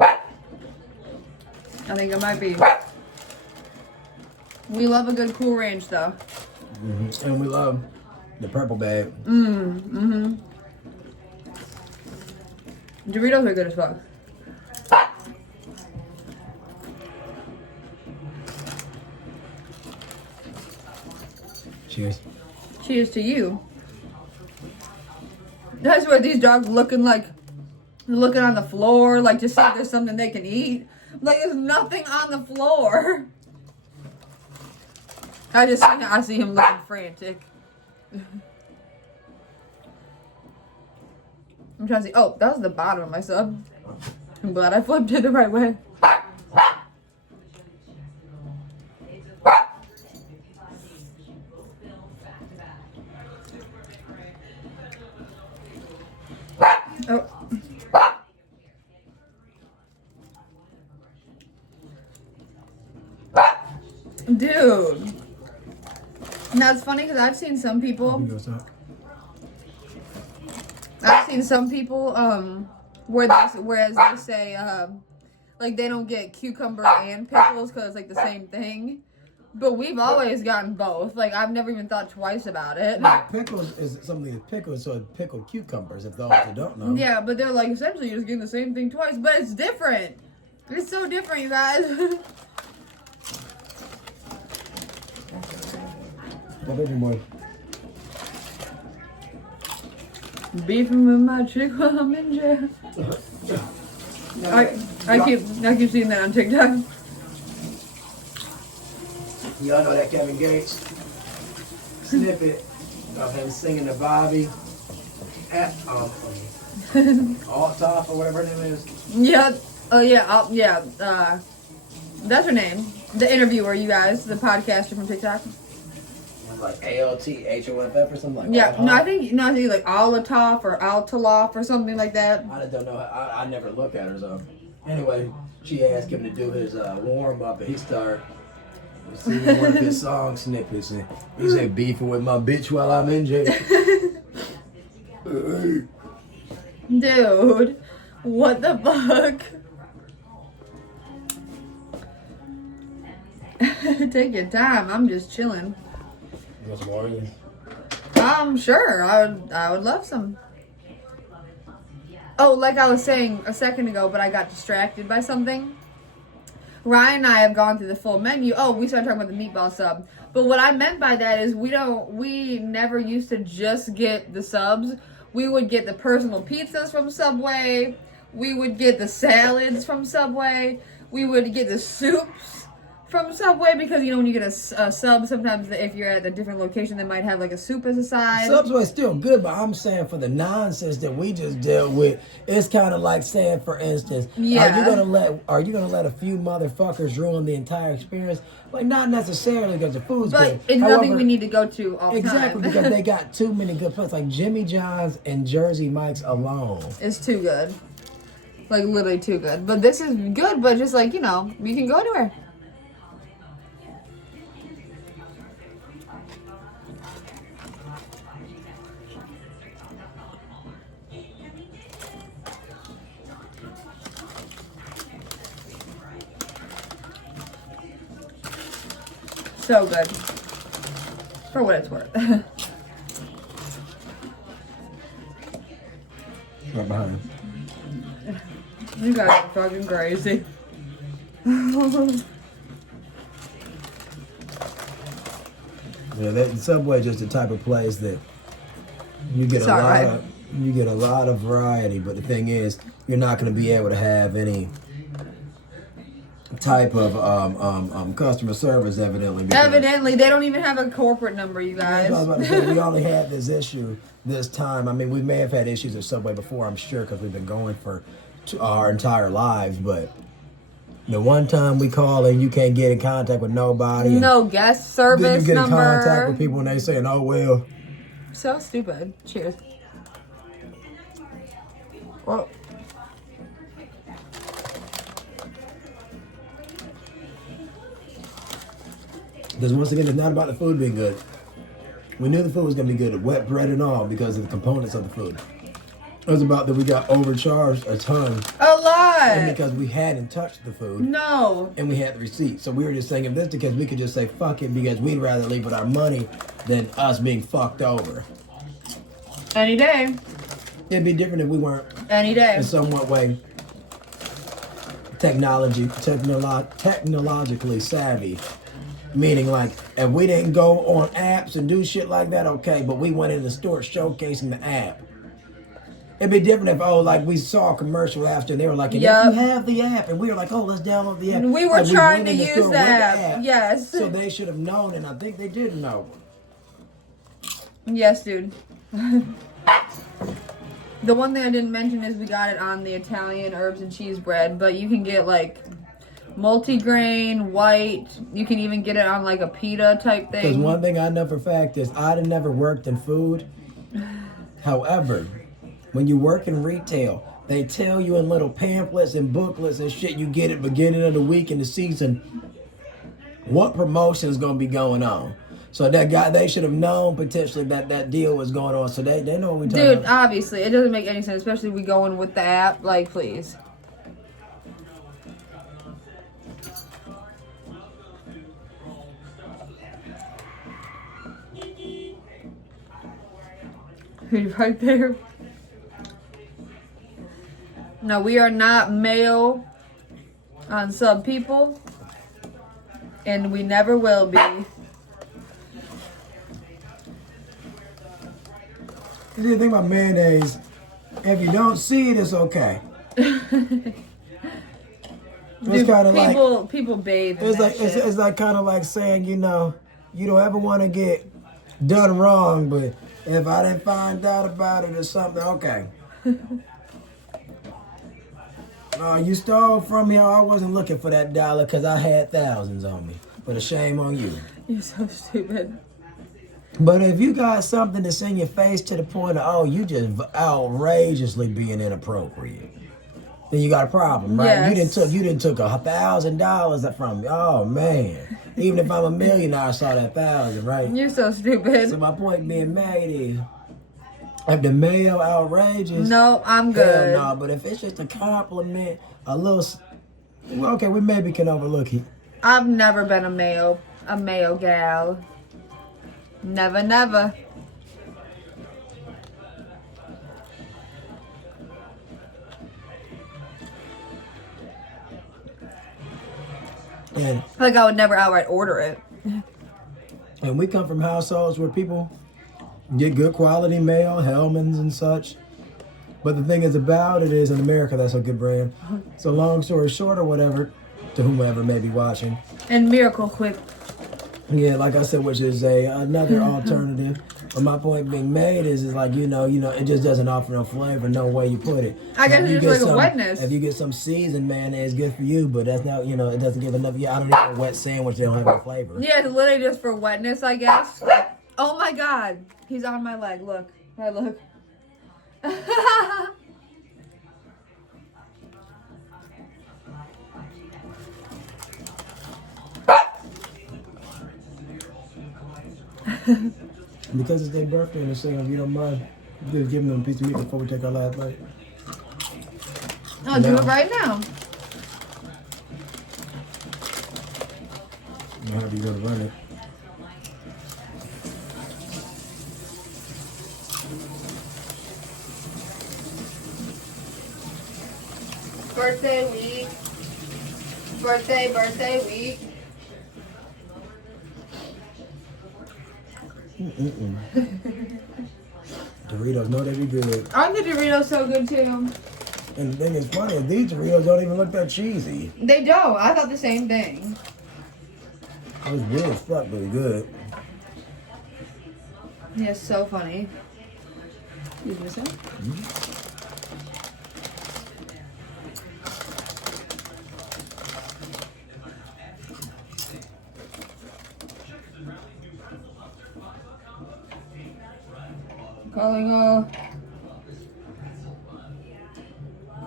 I think it might be. We love a good Cool Ranch, though. Mm-hmm. And we love the purple bag. Mm-hmm. Doritos are good as fuck. Cheers. Cheers to you. That's what these dogs looking on the floor, like to see if there's something they can eat. Like there's nothing on the floor. I see him looking frantic. I'm trying to see. Oh, that was the bottom of my sub. I'm glad I flipped it the right way. Oh. Dude. Now it's funny because I've seen some people whereas they say like they don't get cucumber and pickles because it's like the same thing. But we've always gotten both. Like I've never even thought twice about it. Pickles is something that's pickled, so it's pickled cucumbers, if those who don't know. Yeah, but they're like essentially you're just getting the same thing twice, but it's different. It's so different, you guys. What baby boy? Beefing with my chick while I'm in jail. I keep seeing that on TikTok. Y'all know that Kevin Gates snippet of him singing to Bobby at Alt Top or whatever her name is. Yeah. Oh yeah. That's her name. The interviewer, you guys, the podcaster from TikTok. Like ALTHOFF or something like that. Yeah. I think like Alatoff or Altaloff or something like that. I don't know. I never look at her, so. Anyway, she asked him to do his warm up, and he started singing one of his song snippets, and he said, "Beefing with my bitch while I'm in jail." Dude, what the fuck? Take your time. I'm just chilling. You want some Oreos? Sure. I would love some. Oh, like I was saying a second ago, but I got distracted by something. Ryan and I have gone through the full menu. Oh, we started talking about the meatball sub. But what I meant by that is we never used to just get the subs. We would get the personal pizzas from Subway. We would get the salads from Subway. We would get the soups from Subway because, you know, when you get a sub, sometimes if you're at a different location, they might have like a soup as a side. Subway's still good, but I'm saying for the nonsense that we just dealt with, it's kind of like saying, for instance, yeah. Are you gonna let a few motherfuckers ruin the entire experience? Like, not necessarily because the food's good. But it's nothing we need to go to all the time. Exactly, because they got too many good places. Like Jimmy John's and Jersey Mike's alone. It's too good. Like, literally too good. But this is good, but just like, you know, you can go anywhere. So good. For what it's worth. Right behind. You guys are fucking crazy. You know, that Subway is just the type of place that you get you get a lot of variety, but the thing is, you're not going to be able to have any type of customer service, evidently. Evidently, they don't even have a corporate number, you guys. I was about to say, we only had this issue this time. I mean, we may have had issues at Subway before, I'm sure, because we've been going for our entire lives, but the one time we call and you can't get in contact with nobody. No guest service number. Then you get in contact with people and they saying, oh, well. So stupid. Cheers. Well. Because once again, it's not about the food being good. We knew the food was going to be good, the wet bread and all, because of the components of the food. It was about that we got overcharged a ton. A lot. And because we hadn't touched the food. No. And we had the receipt. So we were just saying, if this is the case, we could just say, fuck it, because we'd rather leave with our money than us being fucked over. Any day. It'd be different if we weren't. Any day. In somewhat way technologically savvy. Meaning, like, if we didn't go on apps and do shit like that, okay, but we went in the store showcasing the app. It'd be different if, like, we saw a commercial after and they were like, if you have the app, and we were like, oh, let's download the app. We were trying to use the app. Yes. So they should have known, and I think they did know. Yes, dude. The one thing I didn't mention is we got it on the Italian herbs and cheese bread, but you can get, like, multigrain, white. You can even get it on like a pita type thing. Because one thing I know for a fact is I'd never worked in food. However, when you work in retail, they tell you in little pamphlets and booklets and shit, you get it beginning of the week in the season, what promotion is going to be going on. So they should have known potentially that deal was going on. So they know what we're talking about. Dude, obviously, it doesn't make any sense, especially if we go in with the app. Like, please. Right there. No, we are not male on sub people, and we never will be. The thing about mayonnaise, if you don't see it, it's okay. It's kind of like people bathe. It's like kind of like saying, you know, you don't ever want to get done wrong, but if I didn't find out about it or something, okay. You stole from me. I wasn't looking for that dollar because I had thousands on me. But a shame on you. You're so stupid. But if you got something that's in your face to the point of, oh, you just outrageously being inappropriate, then you got a problem, right? Yes. You didn't took $1,000 from me. Oh man. Even if I'm a millionaire, I saw that 1,000, right? You're so stupid. So my point being made is, if the male outrageous, no, I'm good. No, but if it's just a compliment, a little, okay, we maybe can overlook it. I've never been a male gal. Never, never. And like I would never outright order it. And we come from households where people get good quality mail, Hellmann's and such. But the thing is about it is in America, that's a good brand. So long story short or whatever, to whomever may be watching. And Miracle Whip. Yeah, like I said, which is another alternative. But my point being made is like, you know, it just doesn't offer no flavor, no way you put it. I guess it's just like a wetness. If you get some seasoned mayonnaise, good for you, but that's not, it doesn't give enough. Yeah, I don't eat a wet sandwich, they don't have no flavor. Yeah, it's literally just for wetness, I guess. Oh my God. He's on my leg. Look. Right, look. Because it's their birthday and they're saying, if you don't mind, just give them a piece of meat before we take our last bite. I'll do it right now. However you're going to run it. Birthday week. Birthday week. Doritos, know they be good. Aren't the Doritos so good too? And the thing is funny, these Doritos don't even look that cheesy. They don't. I thought the same thing. It was weird as fuck, but good. Yeah, it's so funny. Excuse me, sir.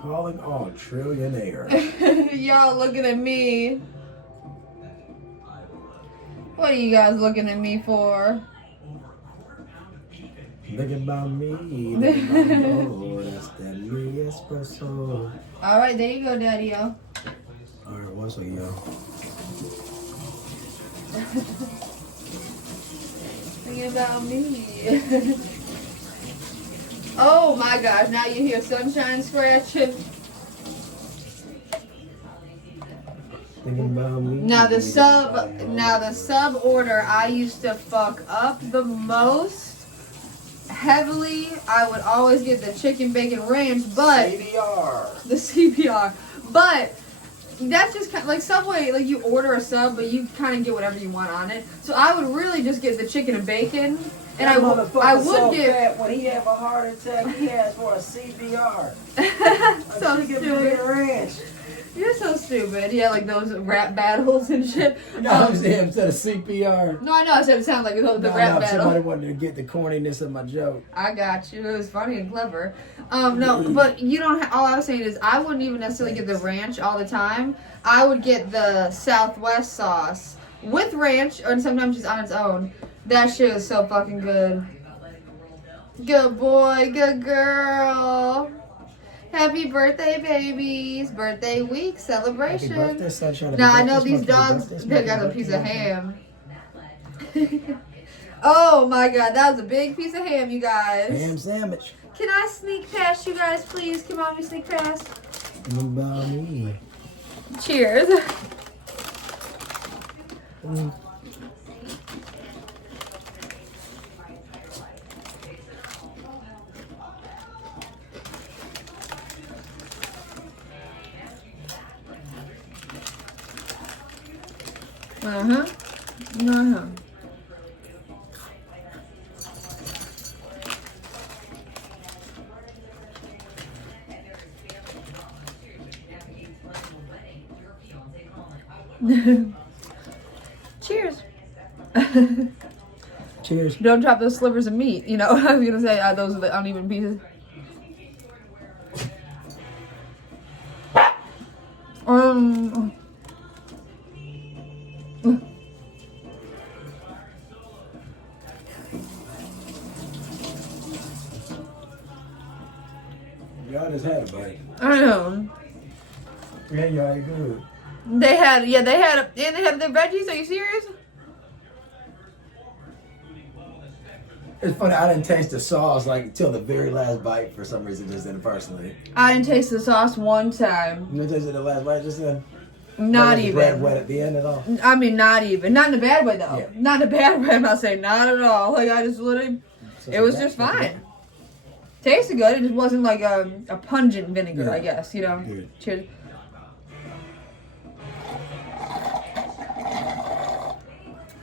Calling all trillionaire. Y'all looking at me. What are you guys looking at me for? Thinking about me, thinking about Lord, that's that me espresso. All right, there you go, Daddy-o. All right, one second, y'all. Thinking about me. Oh my gosh, now you hear sunshine scratching. Thinking about me. Now the sub order I used to fuck up the most heavily. I would always get the chicken bacon ranch, but the CBR. But that's just kind of like Subway, like you order a sub, but you kind of get whatever you want on it. So I would really just get the chicken and bacon. And I would so get fat when he have a heart attack. He asked for a CBR. so stupid. Ranch. You're so stupid. Yeah, like those rap battles and shit. No, I'm saying instead of CPR. No, I know. I said it sounded like the rap battle. Somebody wanted to get the corniness of my joke. I got you. It was funny and clever. No, but you don't. All I was saying is I wouldn't even necessarily get the ranch all the time. I would get the Southwest sauce with ranch, or sometimes just on its own. That shit is so fucking good. Good boy, good girl. Happy birthday, babies. Birthday week celebration. Happy birthday, sunshine. Now, I know these dogs, they got a piece of ham. Oh my god, that was a big piece of ham, you guys. Ham sandwich. Can I sneak past you guys, please? Come on, me sneak past. What about me? Cheers. Cheers. Cheers. Don't drop those slivers of meat. You know, I was gonna say those are the uneven pieces. Y'all just had a bite. I know. Yeah, y'all ain't good. They had the veggies. Are you serious? It's funny, I didn't taste the sauce like till the very last bite for some reason, just then personally. I didn't taste the sauce one time. You didn't taste the last bite just then? Not was the even. bread wet at the end at all? I mean, not even. Not in a bad way, though. Yeah. Not in a bad way, I'm not saying. Not at all. Like, I just literally... So it was just fine. Tasted good. It just wasn't like a pungent vinegar, Yeah. I guess, you know. Good. Cheers.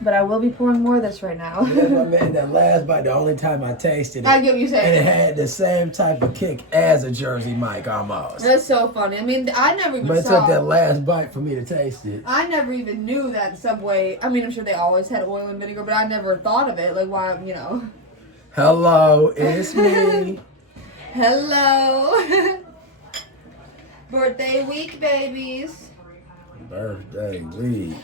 But I will be pouring more of this right now. Yeah, my man, that last bite, the only time I tasted it. I get what you're And it saying. had the same type of kick as a Jersey Mike almost. That's so funny. I mean, I never even But it saw... took that last bite for me to taste it. I never even knew that Subway... I mean, I'm sure they always had oil and vinegar, but I never thought of it. Like, why, you know... Hello, it's me. Hello. Birthday week, babies. Birthday week.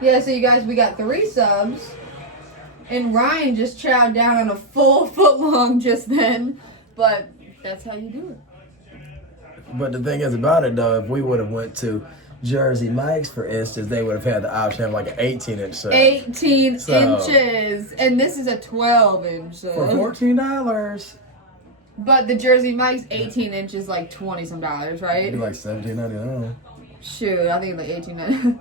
Yeah, so you guys, we got 3 subs. And Ryan just chowed down on a full foot long just then. But that's how you do it. But the thing is about it though, if we would have went to Jersey Mike's, for instance, they would have had the option of like an 18-inch sub. 18 So- inches. And this is a 12-inch sub. For $14. But the Jersey Mike's 18 inches, like $20-some, It'd right? be like $17.99. Shoot, I think it's like 18.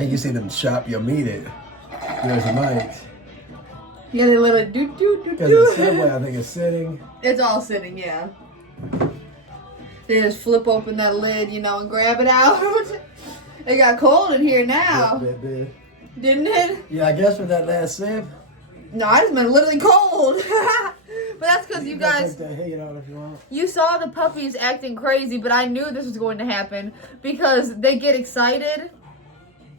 And you see them chop your meat it. There's the mics. Yeah, they literally do. Because it's Subway, I think it's sitting. It's all sitting, yeah. They just flip open that lid, you know, and grab it out. It got cold in here now. Bit. Didn't it? Yeah, I guess for that last sip. No, I just meant literally cold. But that's because you guys, Take the heat on if you want. you saw the puppies acting crazy, but I knew this was going to happen because they get excited.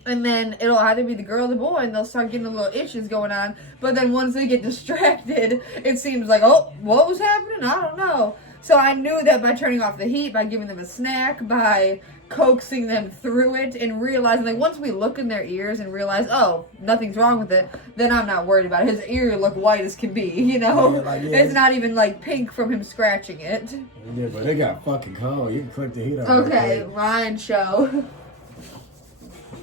And then it'll either be the girl or the boy, and they'll start getting a little itches going on. But then once they get distracted, it seems like, oh, what was happening? I don't know. So I knew that by turning off the heat, by giving them a snack, by coaxing them through it, and realizing, like, once we look in their ears and realize, oh, nothing's wrong with it, then I'm not worried about it. His ear look white as can be, you know? It's not even, like, pink from him scratching it. Yeah, but they got fucking cold. You can click the heat on. Okay, Ryan show.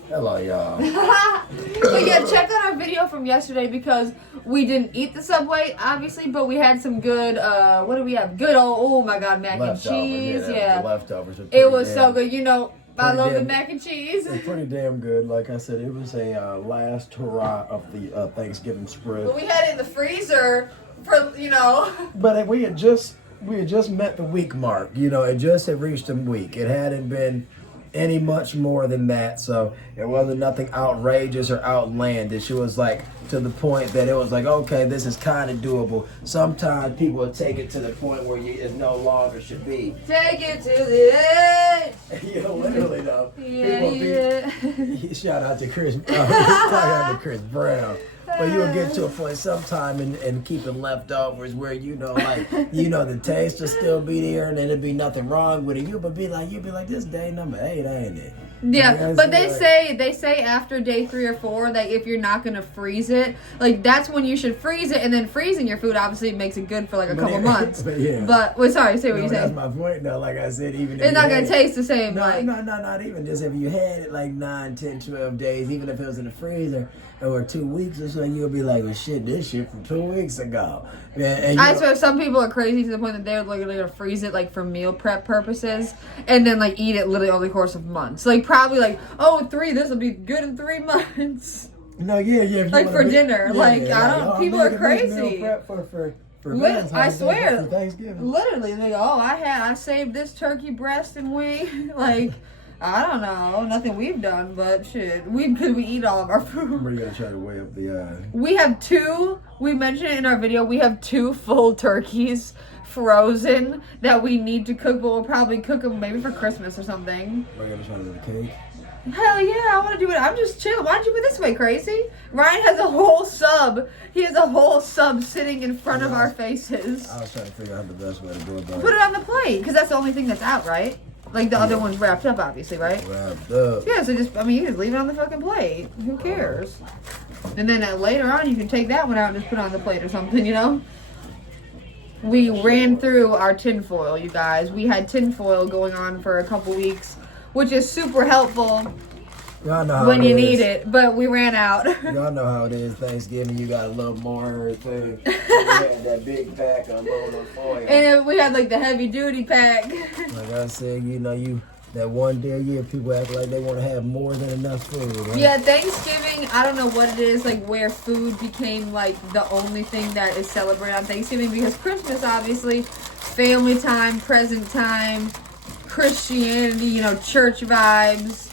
Hello, y'all. But yeah, check out our video from yesterday because we didn't eat the Subway, obviously, but we had some good, what do we have? Good old, oh my God, mac and cheese. Yeah. The leftovers. It was so good. You know, I love the mac and cheese. It's pretty damn good. Like I said, it was a last hurrah of the Thanksgiving spread. But we had it in the freezer for, you know. But we had just met the week mark. You know, it just had reached a week. It hadn't been any much more than that, so it wasn't nothing outrageous or outlandish. It was like to the point that it was like, okay, this is kind of doable. Sometimes people will take it to the point where it no longer should be. Take it to the edge. You know, literally though. Yeah. Shout out to Chris. Shout out to Chris Brown. But you'll get to a point sometime and keeping leftovers where the taste will still be there and then there'll be nothing wrong with it. You'll be like, this day number 8, ain't it? Yeah, but they say after day 3 or 4 that if you're not gonna freeze it, like that's when you should freeze it, and then freezing your food obviously makes it good for like a couple months. But sorry, say what you say. That's my point though. Like I said, even if it's not gonna taste the same. No, not even just if you had it like 9, 10, 12 days, even if it was in the freezer or 2 weeks or so, you'll be like, well, shit, this shit from 2 weeks ago. And I swear, some people are crazy to the point that they're literally gonna freeze it like for meal prep purposes, and then like eat it literally over the course of months. Like probably like, oh, 3, this will be good in 3 months. No, yeah. Like for dinner, people are crazy. Meal prep for I swear, for Thanksgiving. Literally, they go, oh, I saved this turkey breast and wing. Like, I don't know, nothing we've done, but shit, we eat all of our food. We're gonna try to weigh up the. We have 2. We mentioned it in our video. We have 2 full turkeys frozen that we need to cook, but we'll probably cook them maybe for Christmas or something. We're gonna try to do the cake. Hell yeah, I want to do it. I'm just chilling. Why don't you be this way, crazy? Ryan has a whole sub. He has a whole sub sitting in front of our faces. I was trying to figure out the best way to do it. Put it on the plate, because that's the only thing that's out, right? Like the other one's wrapped up, obviously, right? Wrapped up. Yeah, so you just leave it on the fucking plate. Who cares? And then later on, you can take that one out and just put it on the plate or something, you know? We ran through our tinfoil, you guys. We had tinfoil going on for a couple weeks, which is super helpful when you need it, but we ran out. Y'all know how it is. Thanksgiving, you got a little more thing. We had that big pack of aluminum foil. And we had like the heavy duty pack. Like I said, that one day a year, people act like they want to have more than enough food. Right? Yeah, Thanksgiving, I don't know what it is, like where food became like the only thing that is celebrated on Thanksgiving, because Christmas, obviously, family time, present time, Christianity, church vibes,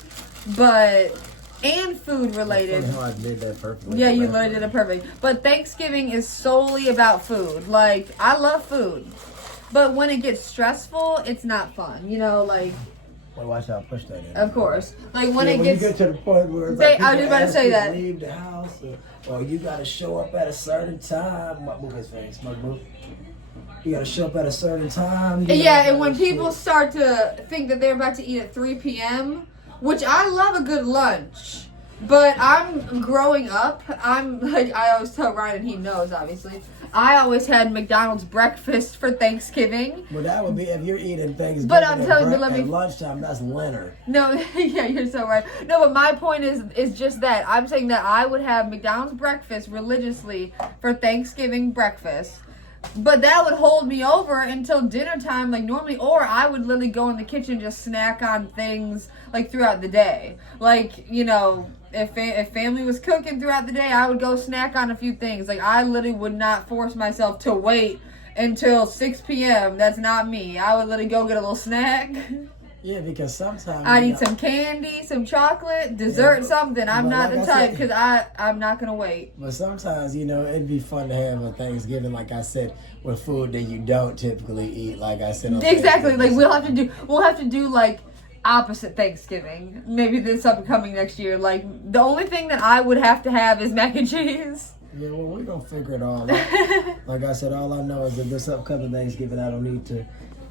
and food related. I did that perfectly. Yeah, you literally did it perfect. But Thanksgiving is solely about food. Like, I love food. But when it gets stressful, it's not fun. Well, watch out, push that in. Of course. Like when you get to the point where it's I was just about to say that. Leave the house, or you got to show up at a certain time. Move his face, move. You got to show up at a certain time. Yeah, and when people start to think that they're about to eat at 3 p.m., which I love a good lunch, but I'm growing up. I'm like, I always tell Ryan, and he knows, obviously. I always had McDonald's breakfast for Thanksgiving. Well, that would be if you're eating Thanksgiving. But I'm telling you, at lunchtime, that's Leonard. No, yeah, you're so right. No, but my point is just that. I'm saying that I would have McDonald's breakfast religiously for Thanksgiving breakfast. But that would hold me over until dinner time, like normally, or I would literally go in the kitchen and just snack on things like throughout the day. Like, if family was cooking throughout the day, I would go snack on a few things. Like, I literally would not force myself to wait until 6 p.m. That's not me. I would literally go get a little snack. Yeah, because sometimes I'd eat some candy, some chocolate, dessert, something. I'm not like the type because I'm not going to wait. But sometimes, it'd be fun to have a Thanksgiving, like I said, with food that you don't typically eat, like I said. Exactly. Like, we'll have to do like opposite Thanksgiving. Maybe this upcoming next year. Like, the only thing that I would have to have is mac and cheese. Yeah, well, we're going to figure it all out. Like I said, all I know is that this upcoming Thanksgiving, I don't need to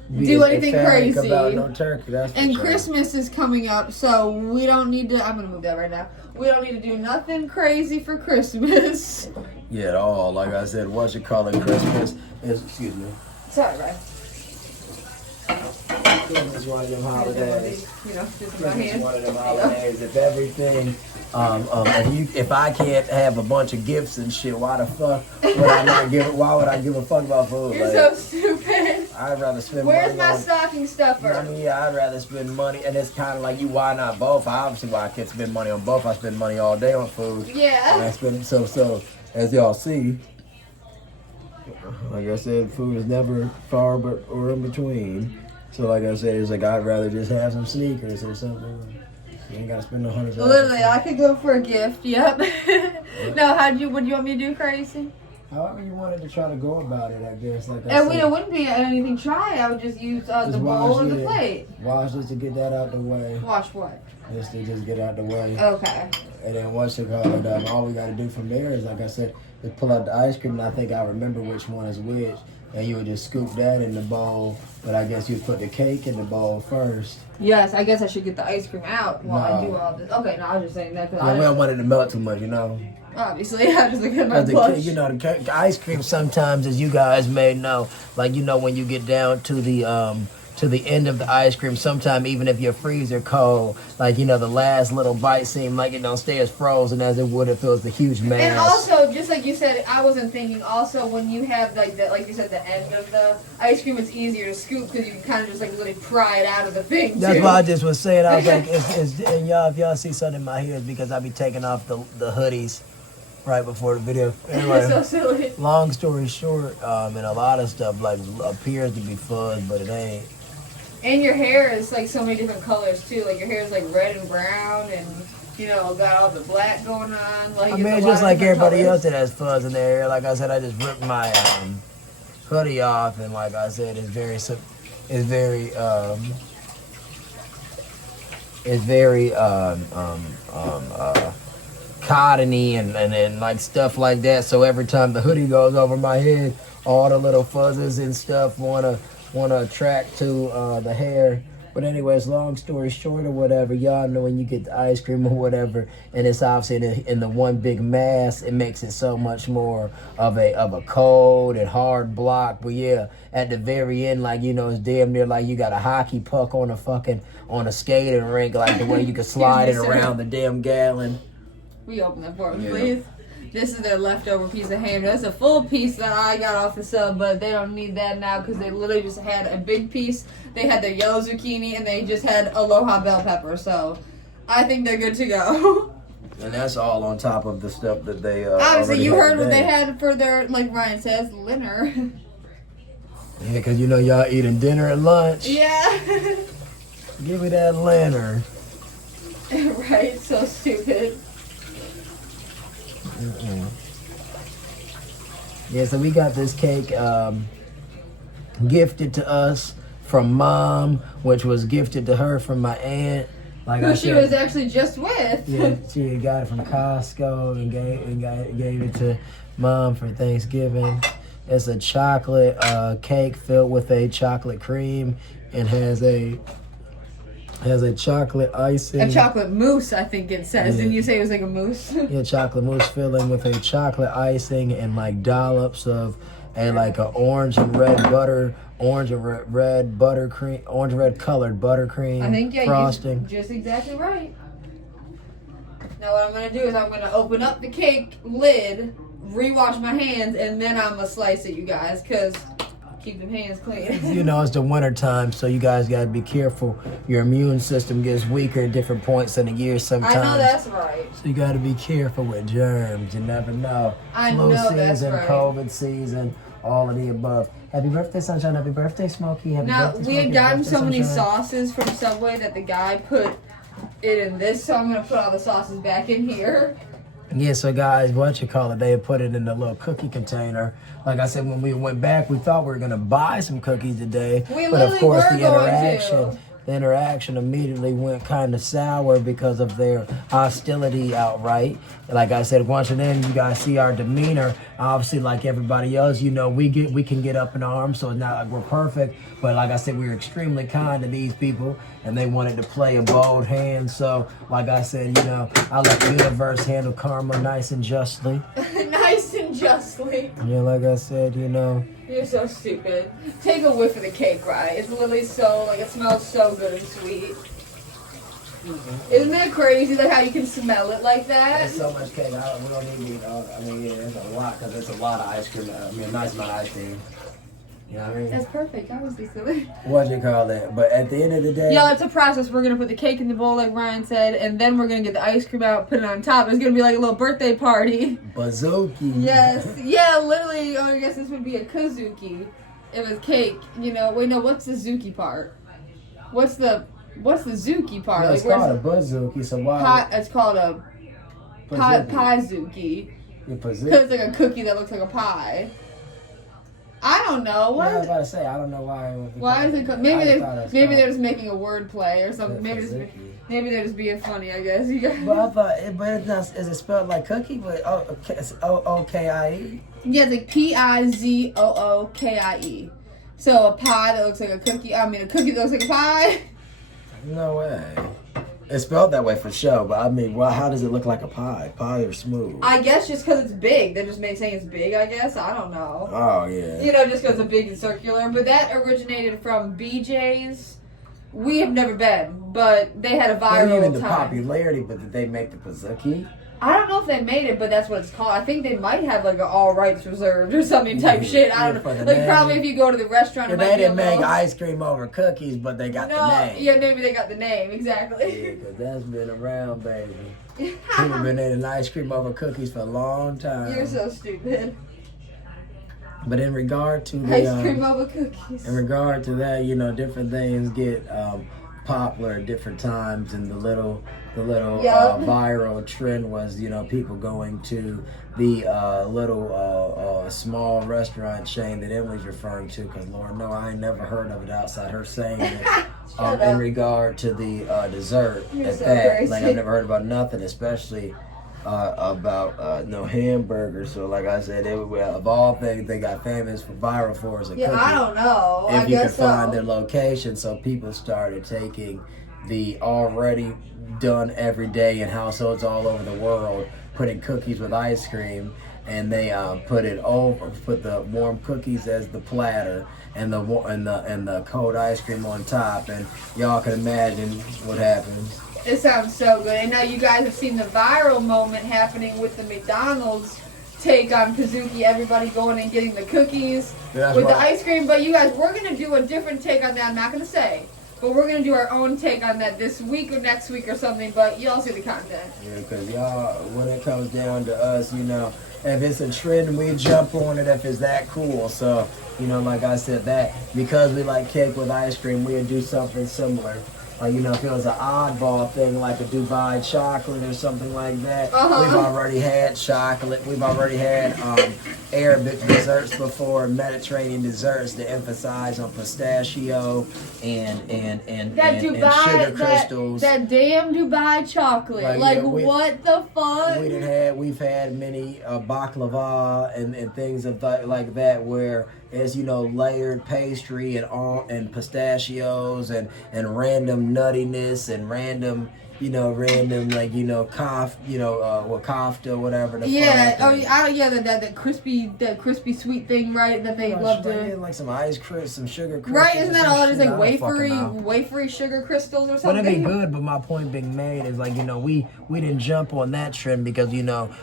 do anything crazy about no turkey. That's and sure. Christmas is coming up, so we don't need to. I'm gonna move that right now. We don't need to do nothing crazy for Christmas. Yeah, at all. Like I said, what you call it, Christmas is. Excuse me. Sorry, right. Christmas is one of them holidays. Just in my Christmas is hand. one of them holidays. If everything, if I can't have a bunch of gifts and shit, why the fuck would I not give? Why would I give a fuck about food? You're so stupid. I'd rather spend Where's money my on stocking stuffer? I mean, yeah, I'd rather spend money, and it's kind of like you. Why not both? Obviously, why I can't spend money on both. I spend money all day on food. Yeah. And I spend so as y'all see, like I said, food is never far but or in between. So like I said, it's like I'd rather just have some sneakers or something. You ain't gotta spend $100. Literally, I could go for a gift. Yep. No, what do you want me to do crazy? However you wanted to try to go about it, I guess. Like I And said, it wouldn't be anything try. I would just use the bowl and the plate. Wash just to get that out the way. Wash what? Just to get out the way. Okay. And then once you call it, all we got to do from there is, like I said, just pull out the ice cream. And I think I remember which one is which. And you would just scoop that in the bowl. But I guess you'd put the cake in the bowl first. Yes, I guess I should get the ice cream out while I do all this. Okay, no, I was just saying that because we don't want it to melt too much, Obviously, I just look at my blush. The ice cream sometimes, as you guys may know, like when you get down to the end of the ice cream, sometimes even if your freezer cold, like the last little bite seems like it don't stay as frozen as it would if it was a huge mass. And also, just like you said, I wasn't thinking. Also, when you have like you said, the end of the ice cream, it's easier to scoop because you can kind of just like really pry it out of the thing. That's what I just was saying. I was like, and if y'all see something in my hair, it's because I be taking off the hoodies right before the video. Anyway, so silly. Long story short, and a lot of stuff like appears to be fuzz, but it ain't. And your hair is like so many different colors too. Like your hair is like red and brown, and got all the black going on. Like I mean, it's just like everybody else that has fuzz in their hair. Like I said, I just ripped my hoodie off, and like I said, it's very cottony and like stuff like that. So every time the hoodie goes over my head, all the little fuzzes and stuff wanna attract to the hair. But anyways, long story short or whatever, y'all know when you get the ice cream or whatever, and it's obviously in the one big mass, it makes it so much more of a cold and hard block. But yeah, at the very end, like it's damn near like you got a hockey puck on a skating rink, like the way you can slide it around the damn gallon. We open that for me, please. This is their leftover piece of ham. That's a full piece that I got off the sub, but they don't need that now because they literally just had a big piece. They had their yellow zucchini, and they just had aloha bell pepper. So I think they're good to go. And that's all on top of the stuff that they obviously, you heard what they had for their, like Ryan says, dinner. Yeah, because y'all eating dinner and lunch. Yeah. Give me that lantern. Right, so stupid. Yeah, so we got this cake gifted to us from Mom, which was gifted to her from my aunt. Who she was actually just with. Yeah, she got it from Costco and gave it to Mom for Thanksgiving. It's a chocolate cake filled with a chocolate cream and has a chocolate icing. A chocolate mousse, I think it says. Yeah. Didn't you say it was like a mousse? Yeah, chocolate mousse filling with a chocolate icing and like dollops of like a orange and red colored buttercream. I think frosting. You're just exactly right. Now what I'm gonna do is I'm gonna open up the cake lid, rewash my hands, and then I'm gonna slice it, you guys, because Keep them hands clean. You know, it's the winter time, so you guys got to be careful. Your immune system gets weaker at different points in the year sometimes. I know that's right. So you got to be careful with germs. You never know. I Flu know season, that's right. COVID season, all of the above. Happy birthday, Sunshine. Happy birthday, Smokey. Happy Now, birthday, we had Smokey. gotten Birthday, so many Sunshine. sauces from Subway that the guy put it in this, so I'm going to put all the sauces back in here. Yeah, so guys, they had put it in the little cookie container. Like I said, when we went back, we thought we were gonna buy some cookies today. We but of literally course were the going interaction to. the interaction immediately went kind of sour because of their hostility outright. Like I said, once again, you guys see our demeanor. Obviously, like everybody else, you know, we can get up in arms, so it's not like we're perfect. But like I said, we were extremely kind to these people, and they wanted to play a bold hand. So, like I said, you know, I let the universe handle karma nice and justly. Nice and justly. Yeah, like I said, you know. You're so stupid. Take a whiff of the cake, right? It's literally so, like, it smells so good and sweet. Isn't that crazy, like, how you can smell it like that? There's so much cake. We don't need to eat all. I mean, yeah, there's a lot because there's a lot of ice cream. I mean, a nice amount of ice cream. You know what I mean? That's perfect. I was be silly. What you call that? But at the end of the day, Yeah, it's a process. We're gonna put the cake in the bowl, like Ryan said, and then we're gonna get the ice cream out, put it on top. It's gonna be like a little birthday party. Bazooki. Yes. Yeah, literally. Oh, I guess this would be a kazuki. It was cake. You know. Wait, no. What's the zuki part? What's the zuki part? No, it's Like, called a bazooki. So why? pie, it's called a Bazooki. pie-zuki. Yeah, Because bazooki. it's like a cookie that looks like a pie. I don't know. Yeah, I was What? about to say, I don't know why. Why is it? Maybe they're just making a word play or something. Bazooki. Maybe they're just being funny. I guess. You guys. But I thought, but it's not. Is it spelled like cookie? But it's O-O-K-I-E. Yeah, it's like Pizookie. So a pie that looks like a cookie. I mean, a cookie that looks like a pie. No way. It's spelled that way for sure, but I mean, well, how does it look like a pie? Pie or smooth? I guess just because it's big. They're just saying it's big, I guess. I don't know. Oh, yeah. You know, just because it's big and circular. But that originated from BJ's. We have never been, but they had a Not viral even the time. popularity, but did they make the Pazuki? I don't know if they made it, but that's what it's called. I think they might have like an all rights reserved or something type shit. I don't for know. the Like name. probably if you go to the restaurant, Yeah, it might they be didn't a make little- ice cream over cookies, but they got the name. Yeah, maybe they got the name Yeah, exactly. because that's been around, baby. People been eating ice cream over cookies for a long time. You're so stupid. But in regard to the Ice cream over cookies. in regard to that, you know, different things get popular at different times, and the little Yup. viral trend was, you know, people going to the little small restaurant chain that Emily's referring to, because Lord, no, I ain't never heard of it outside her saying it. Shut In up. regard to the dessert, You're at so that, crazy. like I've never heard about nothing, especially about no hamburgers. So like I said, of all things they got famous for viral for is a Yeah, cookie. I don't know. If I you could guess find so. their location, so people started taking the already done every day in households all over the world, putting cookies with ice cream, and they put the warm cookies as the platter, and the cold ice cream on top, and y'all can imagine what happens. It sounds so good. And now you guys have seen the viral moment happening with the McDonald's take on Kazuki. Everybody going and getting the cookies That's with the right. ice cream. But you guys, we're going to do a different take on that. I'm not going to say. But we're going to do our own take on that this week or next week or something. But y'all see the content. Yeah, because y'all, when it comes down to us, you know, if it's a trend, we jump on it if it's that cool. So, you know, like I said, that because we like cake with ice cream, we'd do something similar. You know, if it was an oddball thing like a Dubai chocolate or something like that, we've already had chocolate. We've already had Arabic desserts before, Mediterranean desserts to emphasize on pistachio and sugar crystals. That damn Dubai chocolate. Like, yeah, what the fuck? We've had many baklava and things of like that, where it's, you know, layered pastry and pistachios and random nuttiness and random, random like kofta, whatever. The Yeah. fuck. Oh yeah. That crispy sweet thing, right? That they love to. Like some ice crystals, some sugar crystals. Right? Isn't that all it is? Like wafery wafery sugar crystals or But something? it'd be good, but my point being made is like, we didn't jump on that trend because,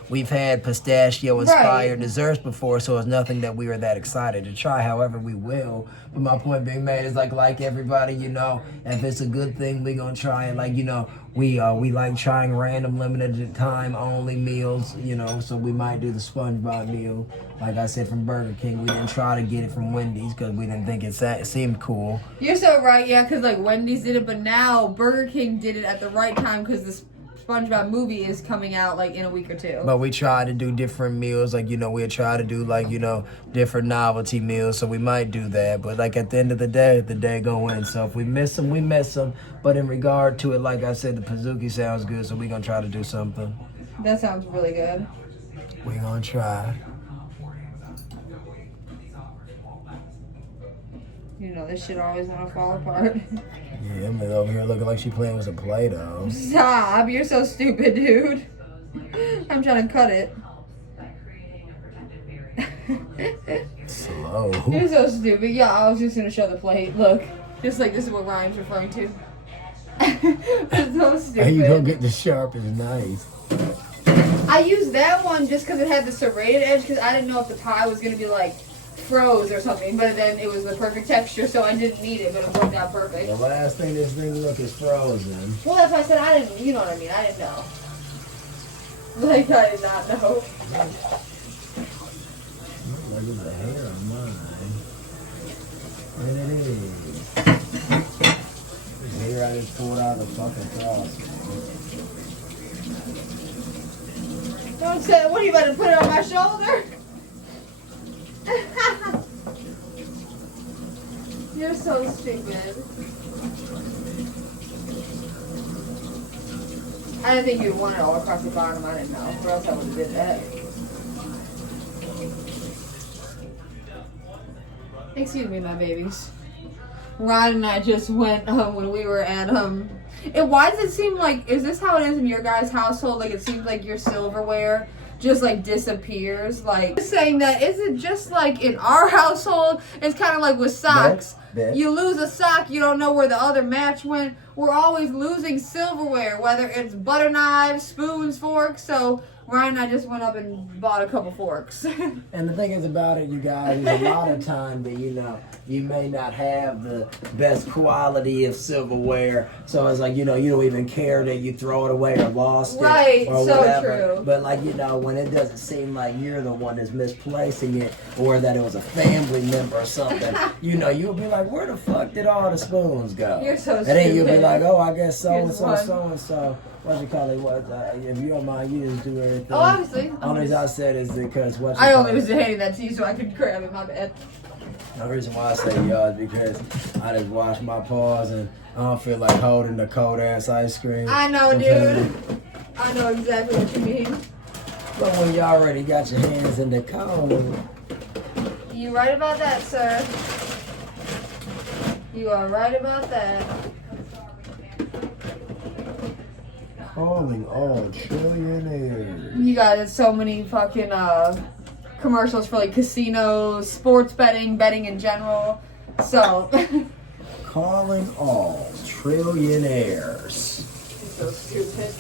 we've had pistachio inspired desserts before, so it's nothing that we were that excited to try. However, we will. But my point being made is like everybody, if it's a good thing, we gonna try it. Like, we like trying random limited time only meals, so we might do the SpongeBob meal. Like I said, from Burger King. We didn't try to get it from Wendy's because we didn't think it seemed cool. You're so right, yeah, because like Wendy's did it, but now Burger King did it at the right time because the SpongeBob movie is coming out like in a week or two. But we try to do different meals, like, we'll try to do like, different novelty meals, so we might do that. But like at the end of the day go in. So if we miss them, we miss them. But in regard to it, like I said, the Pizookie sounds good, so we're gonna try to do something. That sounds really good. We're gonna try. This shit always want to fall apart. Yeah, I'm over here looking like she playing with some Play-Doh. Stop, you're so stupid, dude. I'm trying to cut it. Slow. You're so stupid. Yeah, I was just going to show the plate. Look, just like this is what Ryan's referring to. It's so stupid. Hey, you don't get the sharpest knife. I used that one just because it had the serrated edge because I didn't know if the pie was going to be like froze or something, but then it was the perfect texture, so I didn't need it, but it worked out perfect. The last thing this thing look is frozen. Well, that's why I said I didn't, you know what I mean, I didn't know. Like, I did not know. Look at the hair on mine. And it is. The hair I just pulled out of the fucking faucet. Don't say, what are you about to put it on my shoulder? You're so stupid. I didn't think you'd want it all across the bottom. I didn't know, or else I would have did that. Excuse me, my babies. Ryan and I just went when we were at why does it seem like, is this how it is in your guys' household? Like it seems like your silverware just like disappears. Like saying that, is it just like in our household? It's kind of like with socks. You lose a sock, you don't know where the other match went. We're always losing silverware, whether it's butter knives, spoons, forks. So Ryan and I just went up and bought a couple forks. And the thing is about it, you guys, there's a lot of time that, you may not have the best quality of silverware. So it's like, you don't even care that you throw it away or lost it. Right, or so whatever. true. But like, when it doesn't seem like you're the one that's misplacing it or that it was a family member or something, you'll be like, where the fuck did all the spoons go? You're so And then you'll be stupid. like, oh, I guess so-and-so, Here's one. so-and-so. What you call it? If you don't mind, you just do everything. Oh, obviously. Only reason I said is because I only was hating that tea so I could grab it, my bad. The reason why I say y'all is because I just washed my paws and I don't feel like holding the cold ass ice cream. I know, dude. I know exactly what you mean. But when you already got your hands in the cone. You right about that, sir. You are right about that. Calling all trillionaires. You got so many fucking commercials for like casinos, sports betting in general. So Calling all trillionaires. so stupid.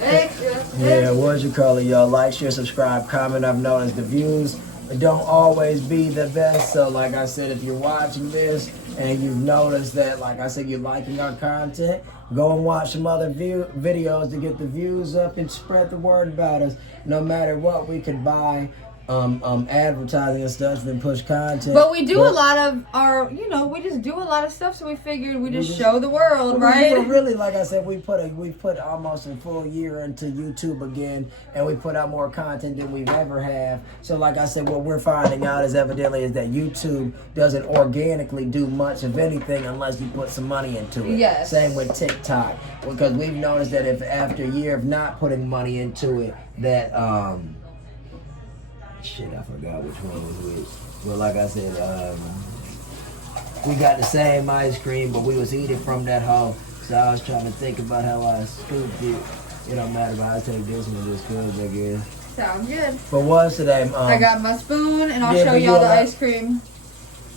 Extra. Yeah, what you call it, y'all? Like, share, subscribe, comment. I've noticed the views don't always be the best. So like I said, if you're watching this and you've noticed that, like I said, you're liking our content, go and watch some other videos to get the views up and spread the word about us. No matter what, we could buy advertising and stuff and push content. But we do a lot of our, we just do a lot of stuff, so we figured we just show the world, right? But really, like I said, we put almost a full year into YouTube again, and we put out more content than we've ever have. So like I said, what we're finding out is evidently is that YouTube doesn't organically do much of anything unless you put some money into it. Yes. Same with TikTok, because we've noticed that if after a year of not putting money into it, that shit, I forgot which one was which. Well, like I said, we got the same ice cream, but we was eating from that hoe. So I was trying to think about how I scooped it. It don't matter, but I take this one just cause, I guess. Sounds good. But what's today? I got my spoon, and I'll yeah, show but y'all the yeah. ice cream.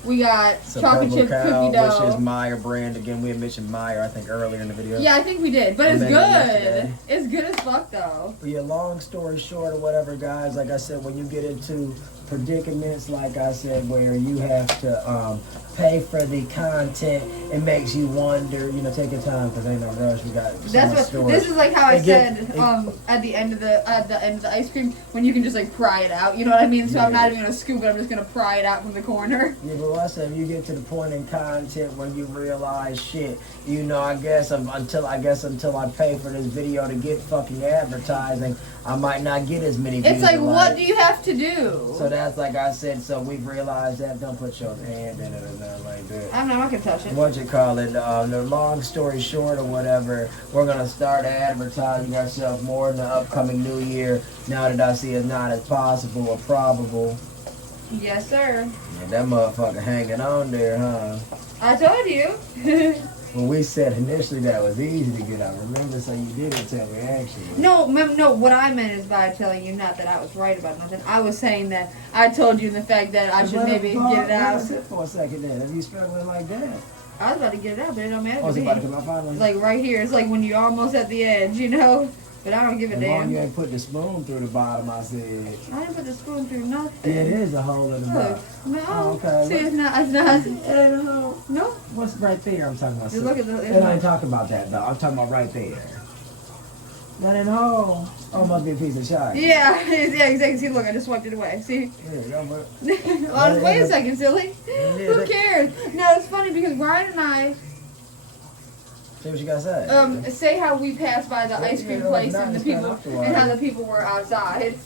We got Some chocolate Purple chip Cow, cookie dough. which is Meyer brand. Again, we had mentioned Meyer, I think, earlier in the video. Yeah, I think we did, but I it's made it yesterday. good. It's good as fuck, though. But yeah, long story short or whatever, guys, like I said, when you get into predicaments, like I said, where you have to pay for the content, it makes you wonder, you know, take your time because ain't no rush. We got so much storage. This is like how I Again, said at the end of the ice cream when you can just like pry it out. You know what I mean? So I'm not even gonna scoop it. I'm just gonna pry it out from the corner. Yeah, but I said, if you get to the point in content where you realize shit, you know, until I pay for this video to get fucking advertising, I might not get as many views. It's like, what do you have to do? So that's like I said. So we've realized that. Don't put your hand in it or nothing like that. I'm not gonna touch it. What you call it? The long story short or whatever, we're gonna start advertising ourselves more in the upcoming new year. Now that I see it's not as possible or probable. Yes, sir. Yeah, that motherfucker hanging on there, huh? I told you. When we said initially that was easy to get out, remember? So you didn't tell me actually. No, what I meant is by telling you not that I was right about nothing. I was saying that I told you the fact that I should maybe get it out. Sit for a second then. If you struggling like that. I was about to get it out, but it don't matter. Oh, is it about to come out finally? Like right here. It's like when you're almost at the edge, you know? But I don't give a As long damn. you ain't put the spoon through the bottom, I said. I didn't put the spoon through nothing. Yeah, it is a hole in the Look. bottom. No. Oh, okay. See, it's not. It ain't a hole. No. What's right there? I'm talking about. Just look at the. And I ain't talking about that though. I'm talking about right there. That ain't a hole. Oh, must be a piece of shot. Yeah, exactly. See, look, I just wiped it away. See? Yeah, but Oh, wait a second, silly. Yeah, Who cares? No, it's funny because Ryan and I see what you gotta say. say how we passed by the ice cream place and nice, the people afterwards. and how the people were outside.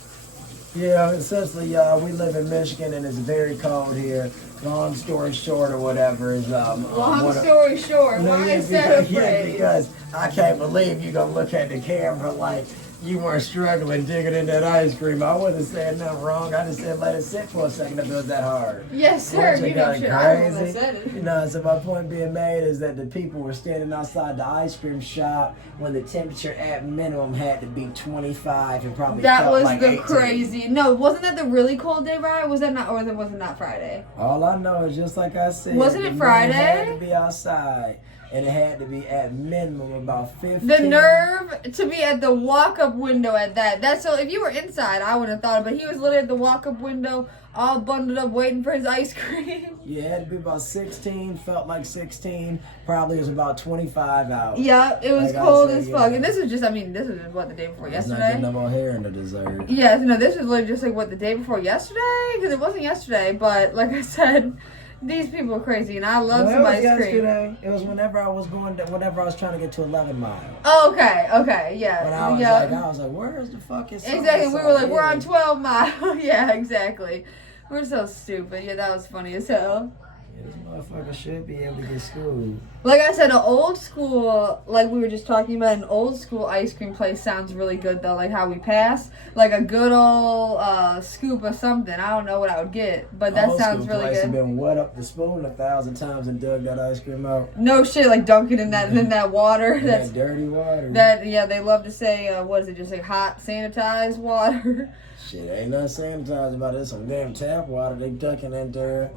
Yeah, essentially, we live in Michigan and it's very cold here. Long story short or whatever is Long story short, Ryan said yeah, a phrase. because I can't believe you gonna look at the camera like you weren't struggling digging in that ice cream. I wasn't saying nothing wrong. I just said let it sit for a second if it was that hard. Yes, sir. Once it You got know shit. I don't know crazy. that said it. You know, so my point being made is that the people were standing outside the ice cream shop when the temperature at minimum had to be 25 and probably That felt was like the 18. crazy. No, wasn't that the really cold day, Ryan? Was that not, or was it not Friday? All I know is just like I said. Wasn't it the Friday? man had to be outside, and it had to be at minimum about 15. The nerve to be at the walk-up window at that. That's so. If you were inside, I would have thought. But he was literally at the walk-up window, all bundled up, waiting for his ice cream. Yeah, it had to be about 16. Felt like 16. Probably was about 25 out. Yeah, it was Like I cold said, as yeah. fuck. And this was just. I mean, this was just what the day before It's not yesterday. getting no more hair in the dessert. Yeah, no, this was literally just like what the day before yesterday, because it wasn't yesterday. But like I said, these people are crazy, and I love some ice cream. Yesterday. It was whenever I was trying to get to 11 Mile. Oh, okay, yeah, When I was yeah. I was like, where's the fucking Exactly. We were like, we're on Yeah. 12 Mile. Yeah, exactly. We're so stupid. Yeah, that was funny as hell. This motherfucker should be able to get schooled. Like I said, an old school, like we were just talking about, an old school ice cream place sounds really good though. Like how we pass, like a good old scoop of something. I don't know what I would get, but that Old sounds school really place have good. been wet up the spoon 1,000 times and dug that ice cream out. No shit, like dunking in that water. In That's that dirty water. yeah. They love to say, what is it? Just like hot sanitized water. Shit, ain't nothing sanitized about it. Some damn tap water they ducking in there.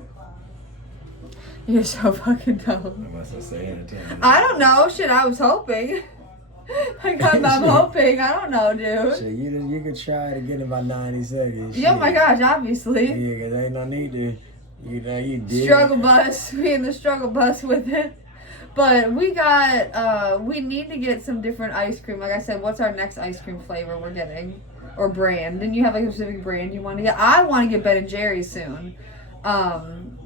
You're so fucking dumb. I must have sanitized. I don't know. Shit, I was hoping. Like I'm hoping. I don't know, dude. Shit, you could try to get in about 90 seconds. Oh my Shit. gosh, obviously. Yeah, cause ain't no need to. You know, you did. Struggle bus. We in the struggle bus with it. But we need to get some different ice cream. Like I said, what's our next ice cream flavor we're getting? Or brand? Didn't you have like a specific brand you want to get? I want to get Ben and Jerry's soon.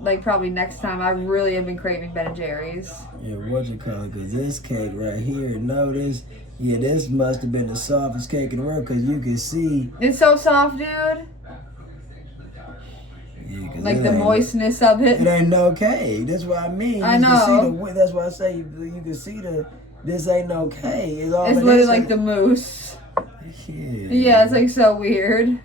Like probably next time. I really have been craving Ben and Jerry's. Yeah, what you call it? Cause this cake right here, notice. Yeah, this must have been the softest cake in the world. Cause you can see. It's so soft, dude. Yeah, Like the moistness of it. It ain't no cake. That's what I mean. I You can see know. that's why I say you can see this ain't no cake. It's all It's in literally this like the mousse. Yeah. Yeah, it's like so weird.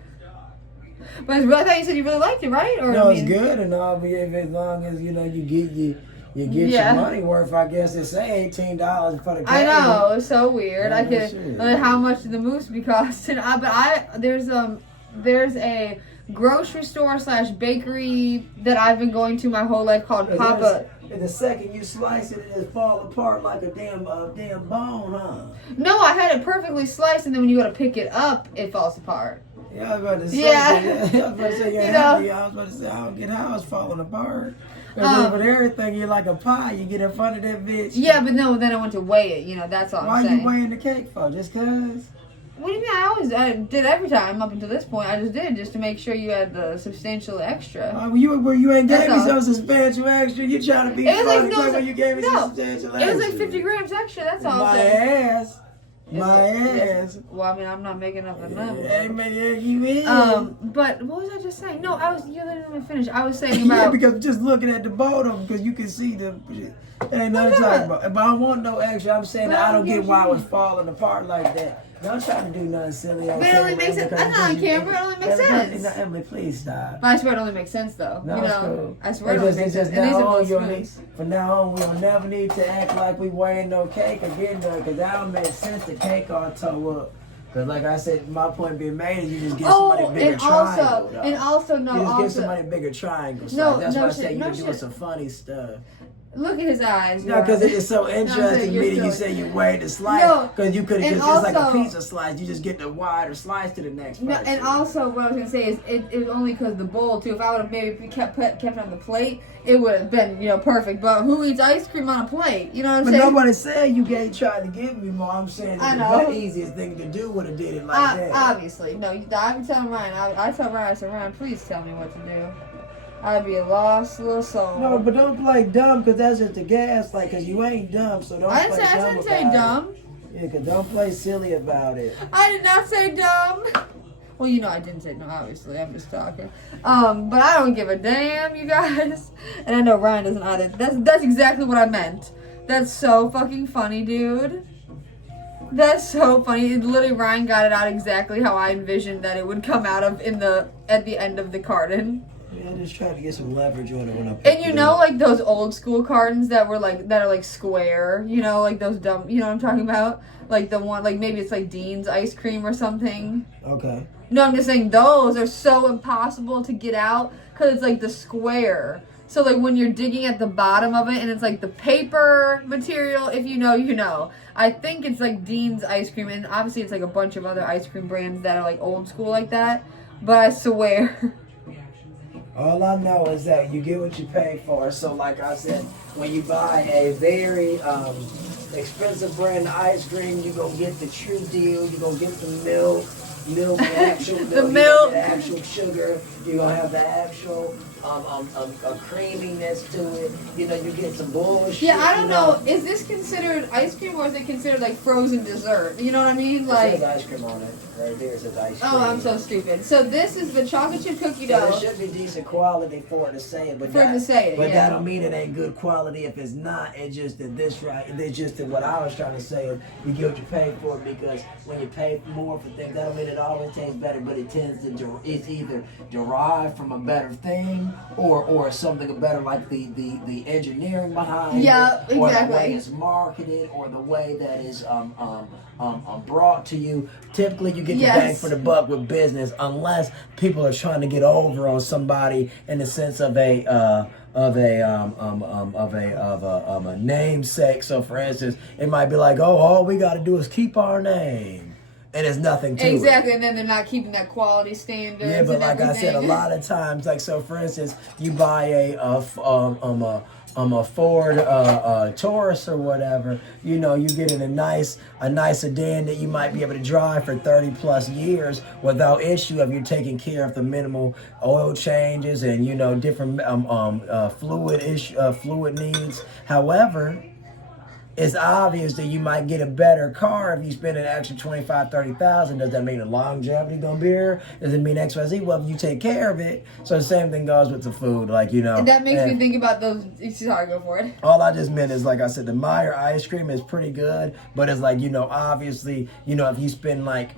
But I thought you said you really liked it, right? Or No, I it's mean, good and all, but if as long as you know you get you get your money worth. I guess it's say $18 for the cake. I know, it's so weird. Yeah, I could how much did the mousse be costing? There's a grocery store / bakery that I've been going to my whole life called Papa. And the second you slice it, it just fall apart like a damn bone, huh? No, I had it perfectly sliced, and then when you go to pick it up, it falls apart. Yeah, I was about to say. Yeah. I was about to say you're happy. I was about to say I don't get how it's falling apart. With everything, you're like a pie. You get in front of that bitch. Yeah, but no, then I went to weigh it. You know, that's all I'm saying. Why you weighing the cake for? Just cause? What do you mean? I did every time up until this point. I just did just to make sure you had the substantial extra. You ain't gave me some substantial extra. You trying to be funny when you gave me some substantial extra. It was like 50 grams extra. That's all. My ass. Well, I mean, I'm not making up a number. Hey, man, yeah, you is. But what was I just saying? No, you let me finish. I was saying about. Yeah, because just looking at the bottom, because you can see the. It ain't nothing to talk about. But I don't want no extra. I'm saying that I don't get why it was falling apart like that. Don't try to do nothing silly. But it only makes sense. I'm not on camera. It only makes sense. Emily, please stop. But I swear it only makes sense, though. No, it's cool. I swear it only makes sense. From now on, we'll never need to act like we wearing no cake again, though, because that don't make sense. The cake all toe up. Because, like I said, my point being made is you just get somebody bigger triangle. And also, no, you just get somebody bigger triangles. No, that's why I say no you're doing some funny stuff. Look at his eyes. No, because it is so interesting to me that you say you weighed the slice. Because you could have just, it's like a pizza slice. You just get the wider slice to the next person. And also, what I was going to say is, it was only because the bowl, too. If I would have maybe kept it on the plate, it would have been, perfect. But who eats ice cream on a plate? You know what I'm saying? But nobody said you tried to give me more. I'm saying the easiest thing to do would have did it like that. Obviously. No, I can tell Ryan. I tell Ryan, I said, Ryan, please tell me what to do. I'd be a lost little soul. No, but don't play dumb, because that's just the gas, because you ain't dumb, so don't play dumb. I didn't say dumb. Yeah, because don't play silly about it. I did not say dumb. Well, I didn't say no, obviously. I'm just talking. But I don't give a damn, you guys. And I know Ryan doesn't either. That's exactly what I meant. That's so fucking funny, dude. That's so funny. Literally, Ryan got it out exactly how I envisioned that it would come out of at the end of the carton. Yeah, just trying to get some leverage on it when I put it. And like those old school cartons that are like square, like those dumb, you know what I'm talking about? Like the one, like maybe it's like Dean's ice cream or something. Okay. No, I'm just saying those are so impossible to get out because it's like the square. So like when you're digging at the bottom of it and it's like the paper material, if you know, you know. I think it's like Dean's ice cream, and obviously it's like a bunch of other ice cream brands that are like old school like that. But I swear. All I know is that you get what you pay for. So like I said, when you buy a very expensive brand of ice cream, you're going to get the true deal. You're going to get the milk, the actual milk, the milk, the actual sugar. You're going to have the actual a creaminess to it. You get some bullshit. Yeah, I don't know. Is this considered ice cream or is it considered like frozen dessert? You know what I mean? Like it says ice cream on it. Right there it says ice cream. Oh, I'm so stupid. So this is the chocolate chip cookie dough. So it should be decent quality for it to say it, but But that don't mean it ain't good quality if it's not. It's just that it's just that what I was trying to say is you get what you pay for, because when you pay more for things, that don't mean it always tastes better, but it tends to it's either derived from a better thing or something better, like the engineering behind it, or the way it's marketed, or the way that is brought to you. Typically, you get the bang for the buck with business, unless people are trying to get over on somebody in the sense of a namesake. So, for instance, it might be like, oh, all we got to do is keep our name. And there's nothing to it. Exactly, and then they're not keeping that quality standard. Yeah, but like I said, a lot of times, like, so for instance, you buy a Ford Taurus or whatever, you get in a nice sedan that you might be able to drive for 30 plus years without issue if you're taking care of the minimal oil changes and different fluid needs. However, it's obvious that you might get a better car if you spend an extra $25,000-$30,000. Does that mean the longevity gonna be here? Does it mean XYZ? Well, if you take care of it. So the same thing goes with the food, And that makes me think about those. Sorry, go for it. All I just meant is, like I said, the Meyer ice cream is pretty good, but it's like obviously, if you spend like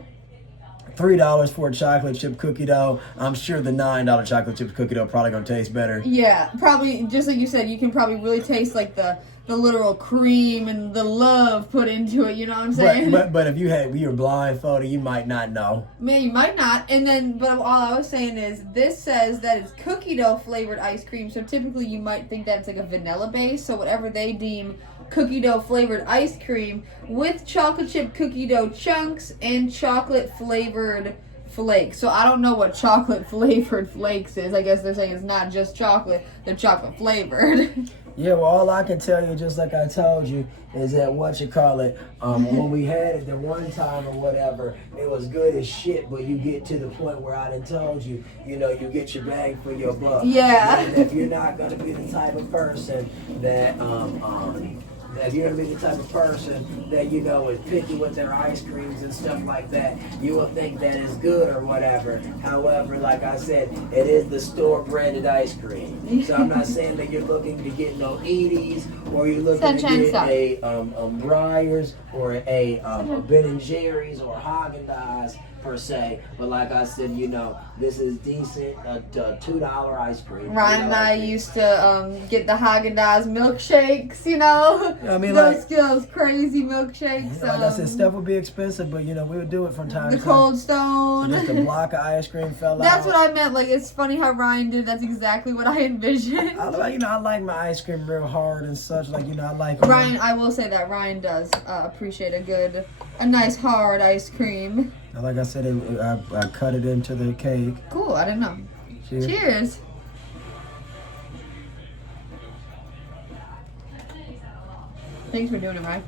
$3 for a chocolate chip cookie dough. I'm sure the $9 chocolate chip cookie dough probably gonna taste better. Yeah, probably, just like you said, you can probably really taste like the literal cream and the love put into it, you know what I'm saying? But if you were blindfolded, you might not know. Man, you might not. And then, but all I was saying is, this says that it's cookie dough flavored ice cream, so typically you might think that it's like a vanilla base, so whatever they deem cookie dough flavored ice cream with chocolate chip cookie dough chunks and chocolate flavored flakes. So I don't know what chocolate flavored flakes is. I guess they're saying it's not just chocolate, they're chocolate flavored. Yeah, well, all I can tell you, just like I told you, is that when we had it the one time or whatever, it was good as shit, but you get to the point where I done told you, you get your bang for your buck. Yeah. And if you're not going to be the type of person that, if you're going to be the type of person that, is picky with their ice creams and stuff like that, you will think that is good or whatever. However, like I said, it is the store-branded ice cream. So I'm not saying that you're looking to get no Edie's or you're looking to get a Breyers or a Ben and Jerry's or Haagen-Dazs per se, but like I said, this is decent, $2 ice cream. Ryan and I used to get the Haagen-Dazs milkshakes, I mean, those crazy milkshakes. Like I said, stuff would be expensive, but we would do it from time to time. The Cold Stone. Just a block of ice cream fell out. That's what I meant. Like, it's funny how Ryan did. That's exactly what I envisioned. I like my ice cream real hard and such. Like, I like Ryan. I will say that Ryan does appreciate a nice hard ice cream. Like I said, I cut it into the cake. Cool. I didn't know. Cheers. Cheers. Thanks for doing it, Ryan.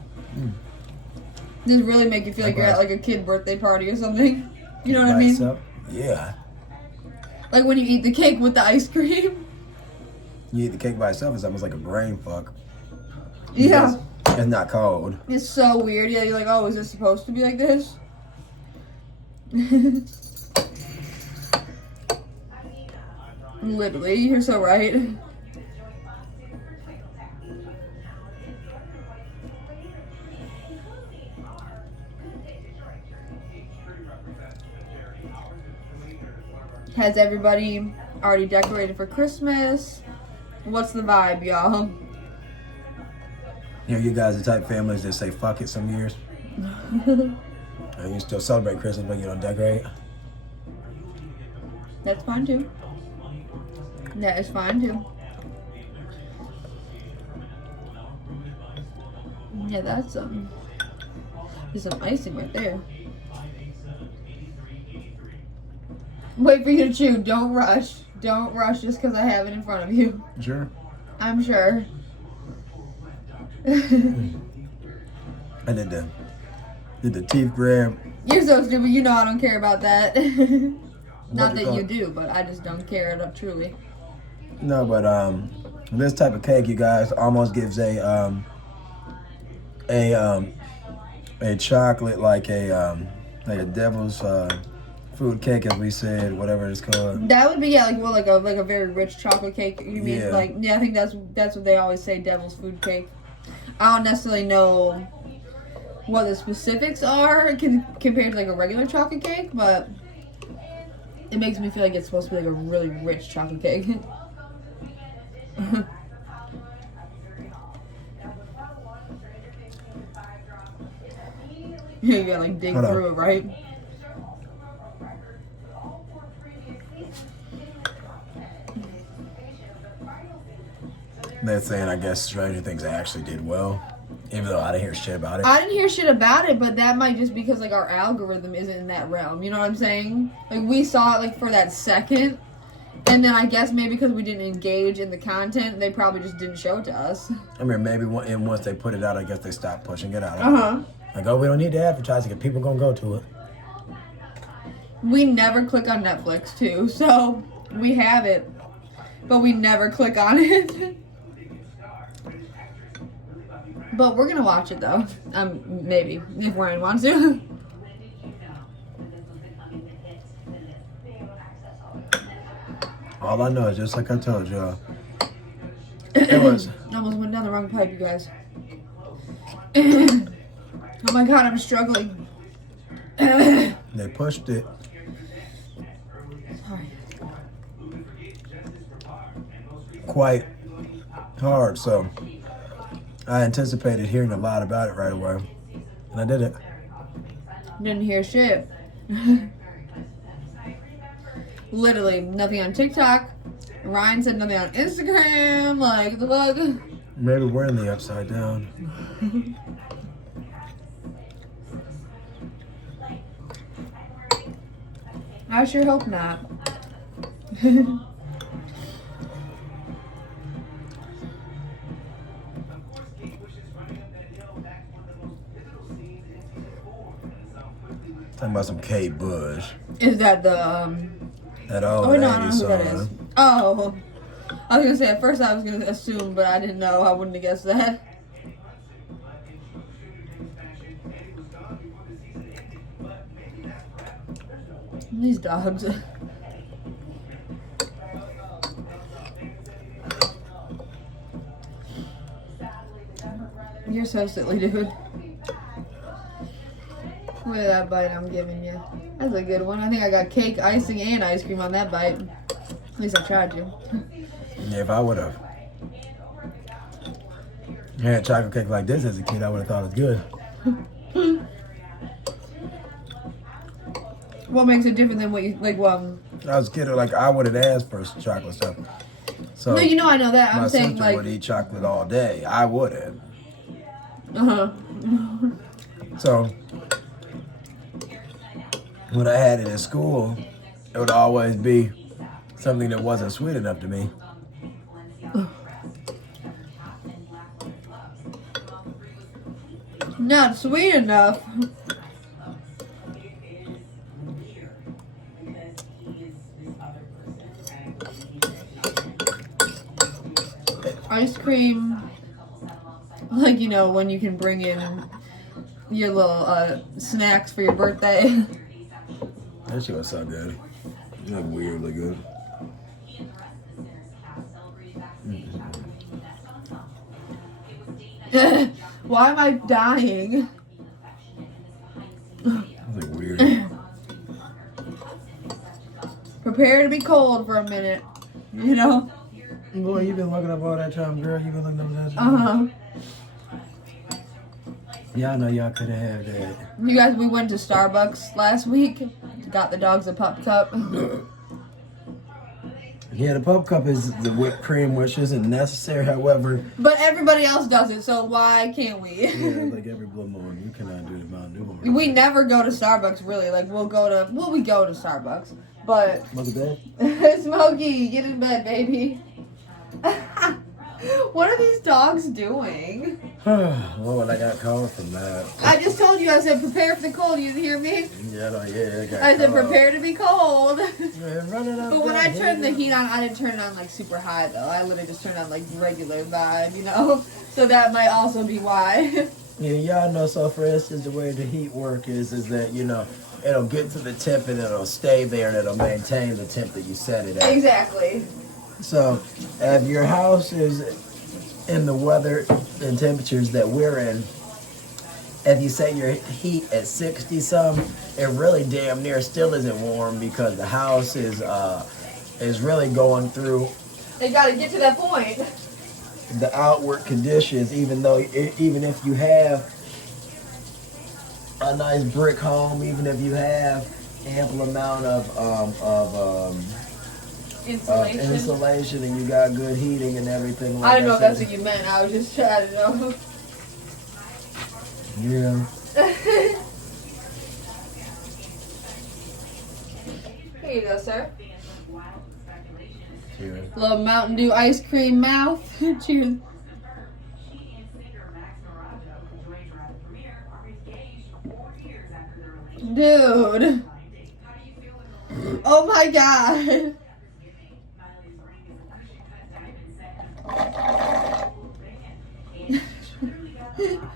Does it really make you feel like you're at like a kid birthday party or something? You know what I mean? Yeah. Like when you eat the cake with the ice cream. You eat the cake by itself, it's almost like a brain fuck. Yeah. It's not cold. It's so weird. Yeah, you're like, oh, is this supposed to be like this? Literally, you're so right. Has everybody already decorated for Christmas? What's the vibe, y'all? You guys are the type of families that say fuck it some years. And you still celebrate Christmas, but you don't decorate. That's fine too. That is fine too. Yeah, that's there's some icing right there. Wait for you to chew. Don't rush. Don't rush just because I have it in front of you. Sure. I'm sure. I did the teeth grab. You're so stupid. You know I don't care about that. Not that you do, but I just don't care enough, truly. No, but this type of cake, you guys, almost gives a chocolate like a devil's food cake, as we said, whatever it's called. That would be like a very rich chocolate cake. You mean I think that's what they always say, devil's food cake. I don't necessarily know what the specifics are compared to like a regular chocolate cake, but it makes me feel like it's supposed to be like a really rich chocolate cake. Yeah, you gotta like dig through it, right? They're saying, I guess, Stranger Things actually did well, even though I didn't hear shit about it. I didn't hear shit about it, but that might just because like our algorithm isn't in that realm. You know what I'm saying? Like we saw it like for that second, and then I guess maybe because we didn't engage in the content, they probably just didn't show it to us. I mean, maybe once they put it out, I guess they stopped pushing it out. Like, oh, we don't need to advertise it. People gonna go to it. We never click on Netflix too, so we have it, but we never click on it. But we're gonna watch it though. Maybe if Ryan wants to. All I know is just like I told y'all. It was. Almost went down the wrong pipe, you guys. Oh my god, I'm struggling. They pushed it quite hard, so I anticipated hearing a lot about it right away, and I did it. Didn't hear shit. Literally nothing on TikTok. Ryan said nothing on Instagram. Like, the fuck? Maybe we're in the upside down. I sure hope not. Talking about some Kate Bush. Is that the That old oh no, I don't know 80s who that is. song. Oh, I was gonna say at first I was gonna assume, but I didn't know. I wouldn't have guessed that. These dogs. You're so silly, dude. Look at that bite I'm giving you. That's a good one. I think I got cake, icing, and ice cream on that bite. At least I tried to. Yeah, if I would have had chocolate cake like this as a kid, I would have thought it was good. What makes it different than what you like? I was a kid, like I would have asked for some chocolate stuff. So No, you know I know that. my I'm saying sister like. would eat chocolate all day. I would have. So when I had it in school, it would always be something that wasn't sweet enough to me. Not sweet enough. Ice cream, like, you know, when you can bring in your little snacks for your birthday. That shit was so good. It's like weirdly good. Why am I dying? It's like weird. Prepare to be cold for a minute, you know? Boy, you been looking up all that time, girl. You been looking up that time. Uh-huh. Y'all know y'all could have had that. You guys, we went to Starbucks last week. Got the dogs a pup cup. Yeah, the pup cup is the whipped cream, which isn't necessary. However, But everybody else does it, so why can't we? yeah, like every blue moon, you cannot do the Mountain Dew one. We never go to Starbucks, really. Like, we go to Starbucks. But, Look at that. Smokey, get in bed, baby. What are these dogs doing? Lord, I got called from that. I just told you, I said, prepare for the cold. You didn't hear me? Yeah, no, yeah, I got I said, called. prepare to be cold. Yeah, running up But when that I turned the hill. heat on, I didn't turn it on, like, super high, though. I literally just turned on, like, regular vibe, you know? So that might also be why. Yeah, y'all know. So, for instance, the way the heat work is that, you know, it'll get to the temp and it'll stay there and it'll maintain the temp that you set it at. Exactly. So, if your house is in the weather and temperatures that we're in, if you set your heat at 60 some, it really damn near still isn't warm because the house is really going through They gotta get to that point. the outward conditions. Even if you have a nice brick home, even if you have ample amount of insulation and you got good heating and everything like that. I didn't know if that's what you meant. I was just trying to know. Yeah. Here you go, sir. Cheers. Little Mountain Dew ice cream mouth. Cheers. Dude. Oh my god.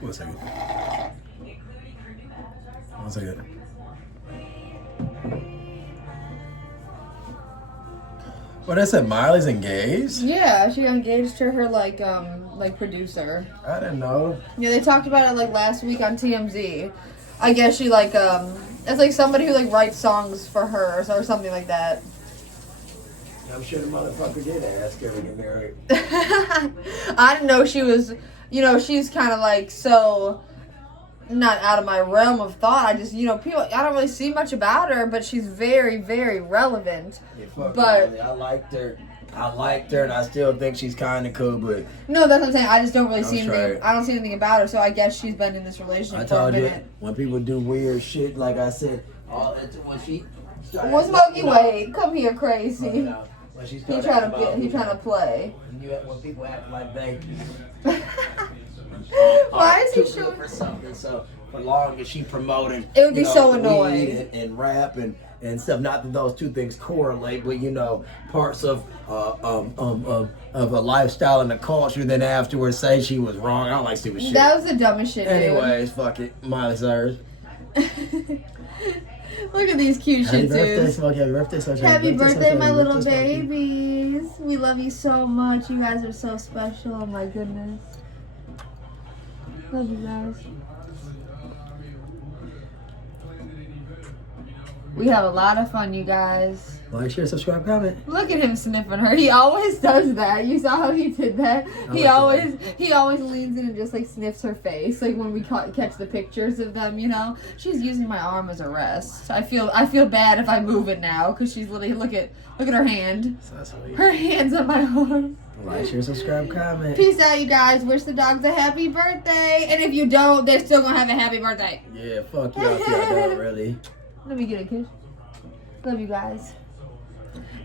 One second. One second. What I said, Miley's engaged? Yeah, she got engaged to her like producer. I didn't know. Yeah, they talked about it like last week on TMZ. I guess she like That's like somebody who like writes songs for her or something like that. I'm sure the motherfucker did ask her to get married. I didn't know she was, you know, she's kind of like so not out of my realm of thought. I just, you know, people, I don't really see much about her, but she's very, very relevant. Yeah, fuck but really. I liked her, and I still think she's kind of cool, but no, that's what I'm saying. I just don't really see trying. anything. I don't see anything about her, so I guess she's been in this relationship I for a told you, minute. when people do weird shit, like I said, all that when she started, Well, Smokey, wait, come here, crazy. When she He started trying to play. when people act like they Why is he too showing? good for something, so for long as she promoting, It would be so annoying. weed and rap and stuff. Not that those two things correlate, but you know, parts of a lifestyle and a culture. Then afterwards, say she was wrong. I don't like stupid shit. That was the dumbest shit, dude. Anyways, fuck it, Miley Cyrus. Look at these cute Happy shit birthday, dudes. Smokey. Happy birthday, Smokey. Happy birthday, my Smokey. little Happy birthday, Smokey. babies. We love you so much. You guys are so special. Oh my goodness. Love you guys. We have a lot of fun, you guys. Like, share, subscribe, comment. Look at him sniffing her. He always does that. You saw how he did that. He always leans in and just like sniffs her face. Like when we catch the pictures of them, you know. She's using my arm as a rest. I feel bad if I move it now because she's literally look at her hand. So sweet. Her hand's on my arm. Like, share, subscribe, comment. Peace out, you guys. Wish the dogs a happy birthday. And if you don't, they're still gonna have a happy birthday. Yeah, fuck y'all if y'all don't really. Let me get a kiss. Love you guys.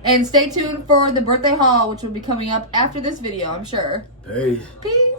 And stay tuned for the birthday haul, which will be coming up after this video, I'm sure. Peace. Peace.